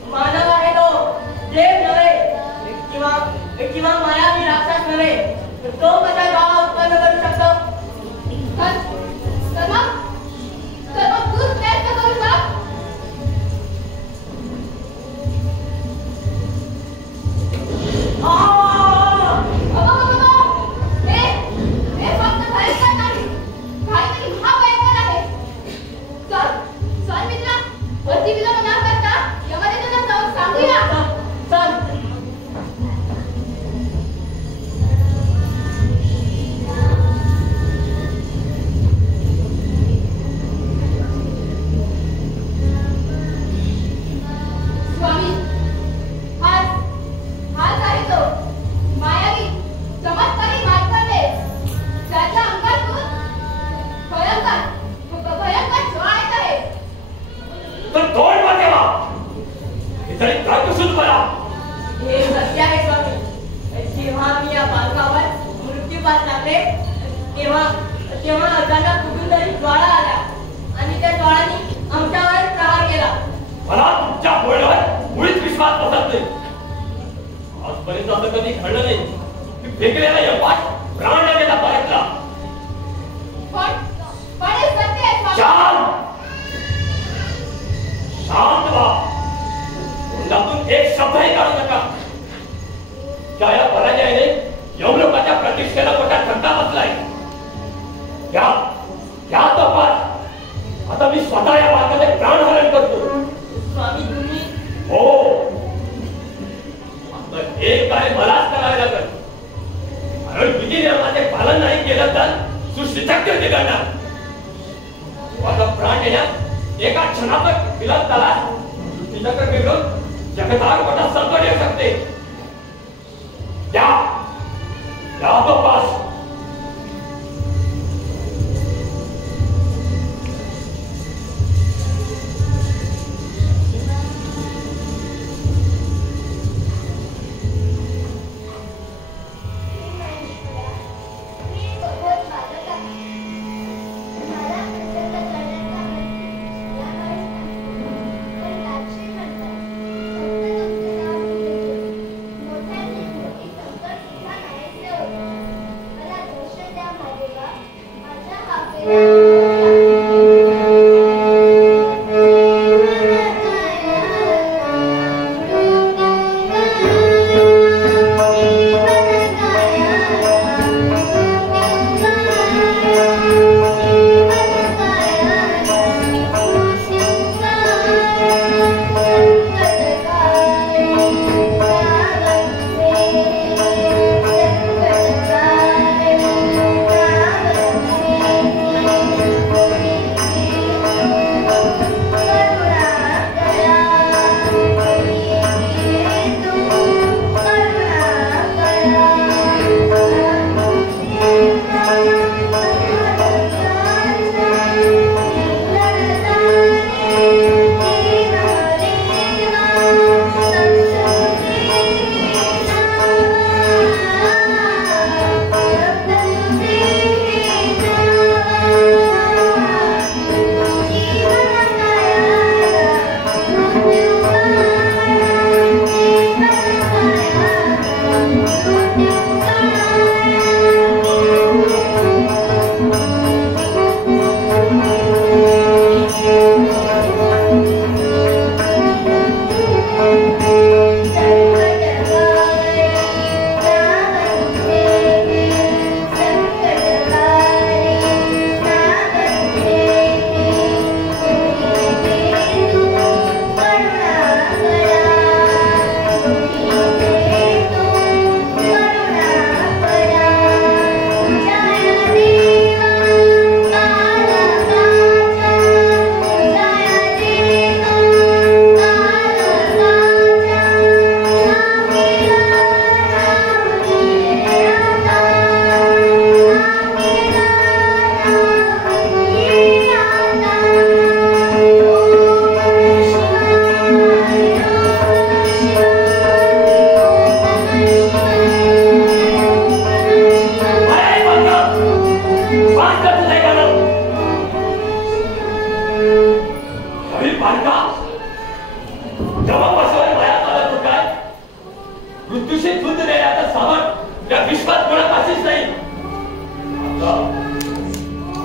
मला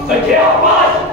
तर घे आवाज.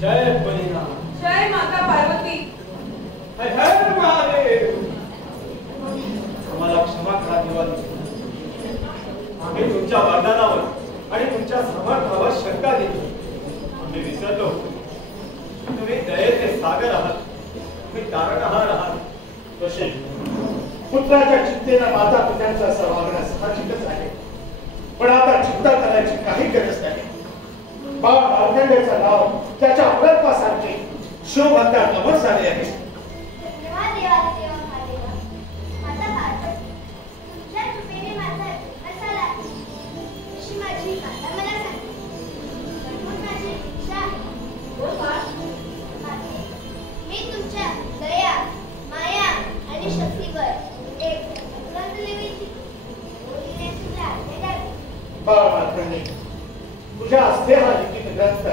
जय बलिराम. सागर आहात, तुम्ही तारणहार आहात. तसे पुत्राच्या चिंतेनं माता पित्यांचा वागणं साहजिकच आहे, पण आता चिंता करायची काही गरज नाही. बाळ मार्कंडेयचं नाव त्याच्या अपरात्वासारखे शिवभक्ता कमर झाले आहे. धन्यवाद देवादेवा महादेवा. माता पार्वती, तुमच्या कृपेने माझा विकास झाला आहे, अशी माझी माता मला सांगते. म्हणून माझी इच्छा आहे. बोल बाळ. माते, मी तुमच्या दया, माया आणि शक्तीवर एक ग्रंथ लिहिली. तो लिहिण्याची तुला आज्ञा द्यावी. बाळ मार्कंडेय, तुझ्या हस्ते हा लिखित ग्रंथ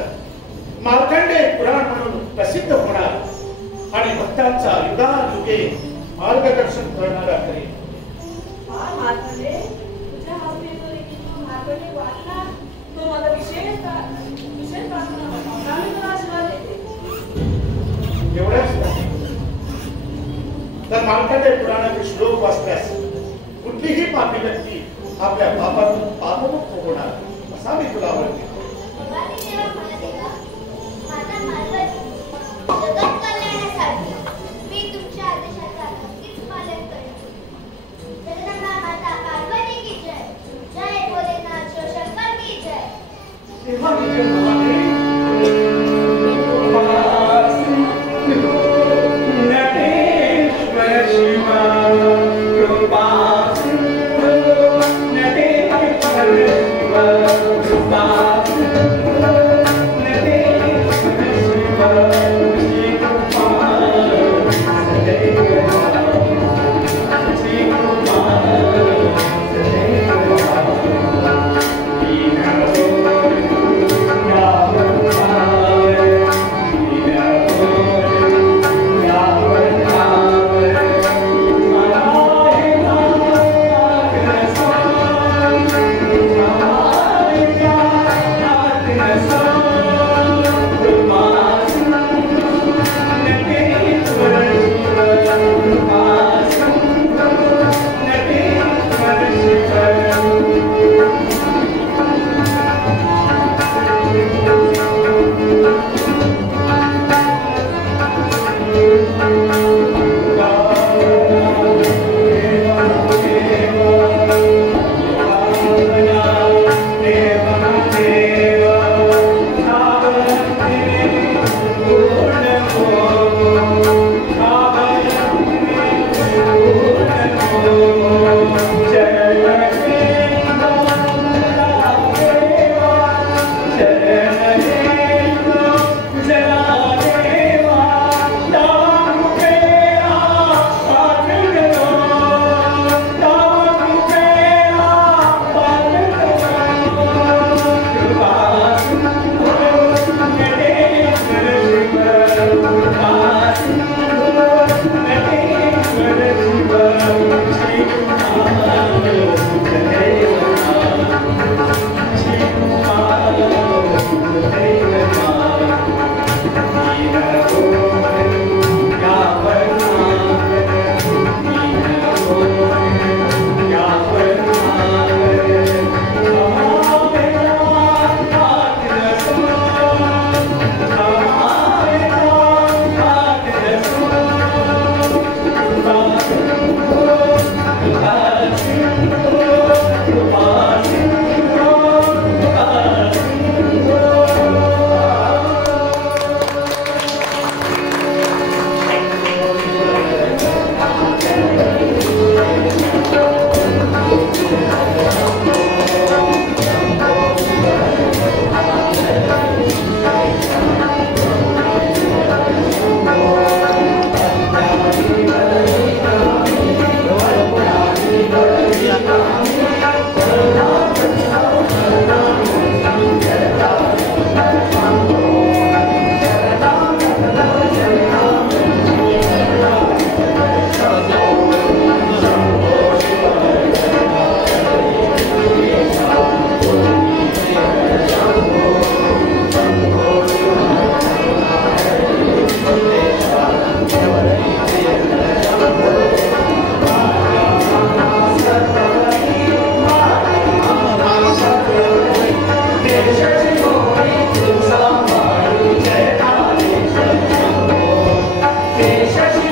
मार्कंडेय पुराण म्हणून प्रसिद्ध होणार आणि भक्तांचा युगायुगे मार्गदर्शन करणारा करेल. बाळ मार्कंडे, तुझ्या हस्ते जो लिखित मार्कंडे वाचला तो मला विशेष प्रार्थना होता आणि तुला आशीर्वाद देते. एवढंच नाही तर मार्कंडेय पुराणाचे श्लोक वाचल्यास कुठलीही पापी व्यक्ती आपल्या पापातून पापमुक्त होणार असा मी तुला म्हणते. देवादेवा महादेवा, माता पार्वती, जगत कल्याणासाठी मी तुमच्या आदेशाचा नक्कीच पालन करेन. जगदंबा माता पार्वती की जय. जय भोलेनाथ शिवशंकर की जय. तेव्हा विजय नटेश्वर शिवा कृपा नटेश्वर शिवा कृपा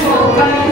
मोखानी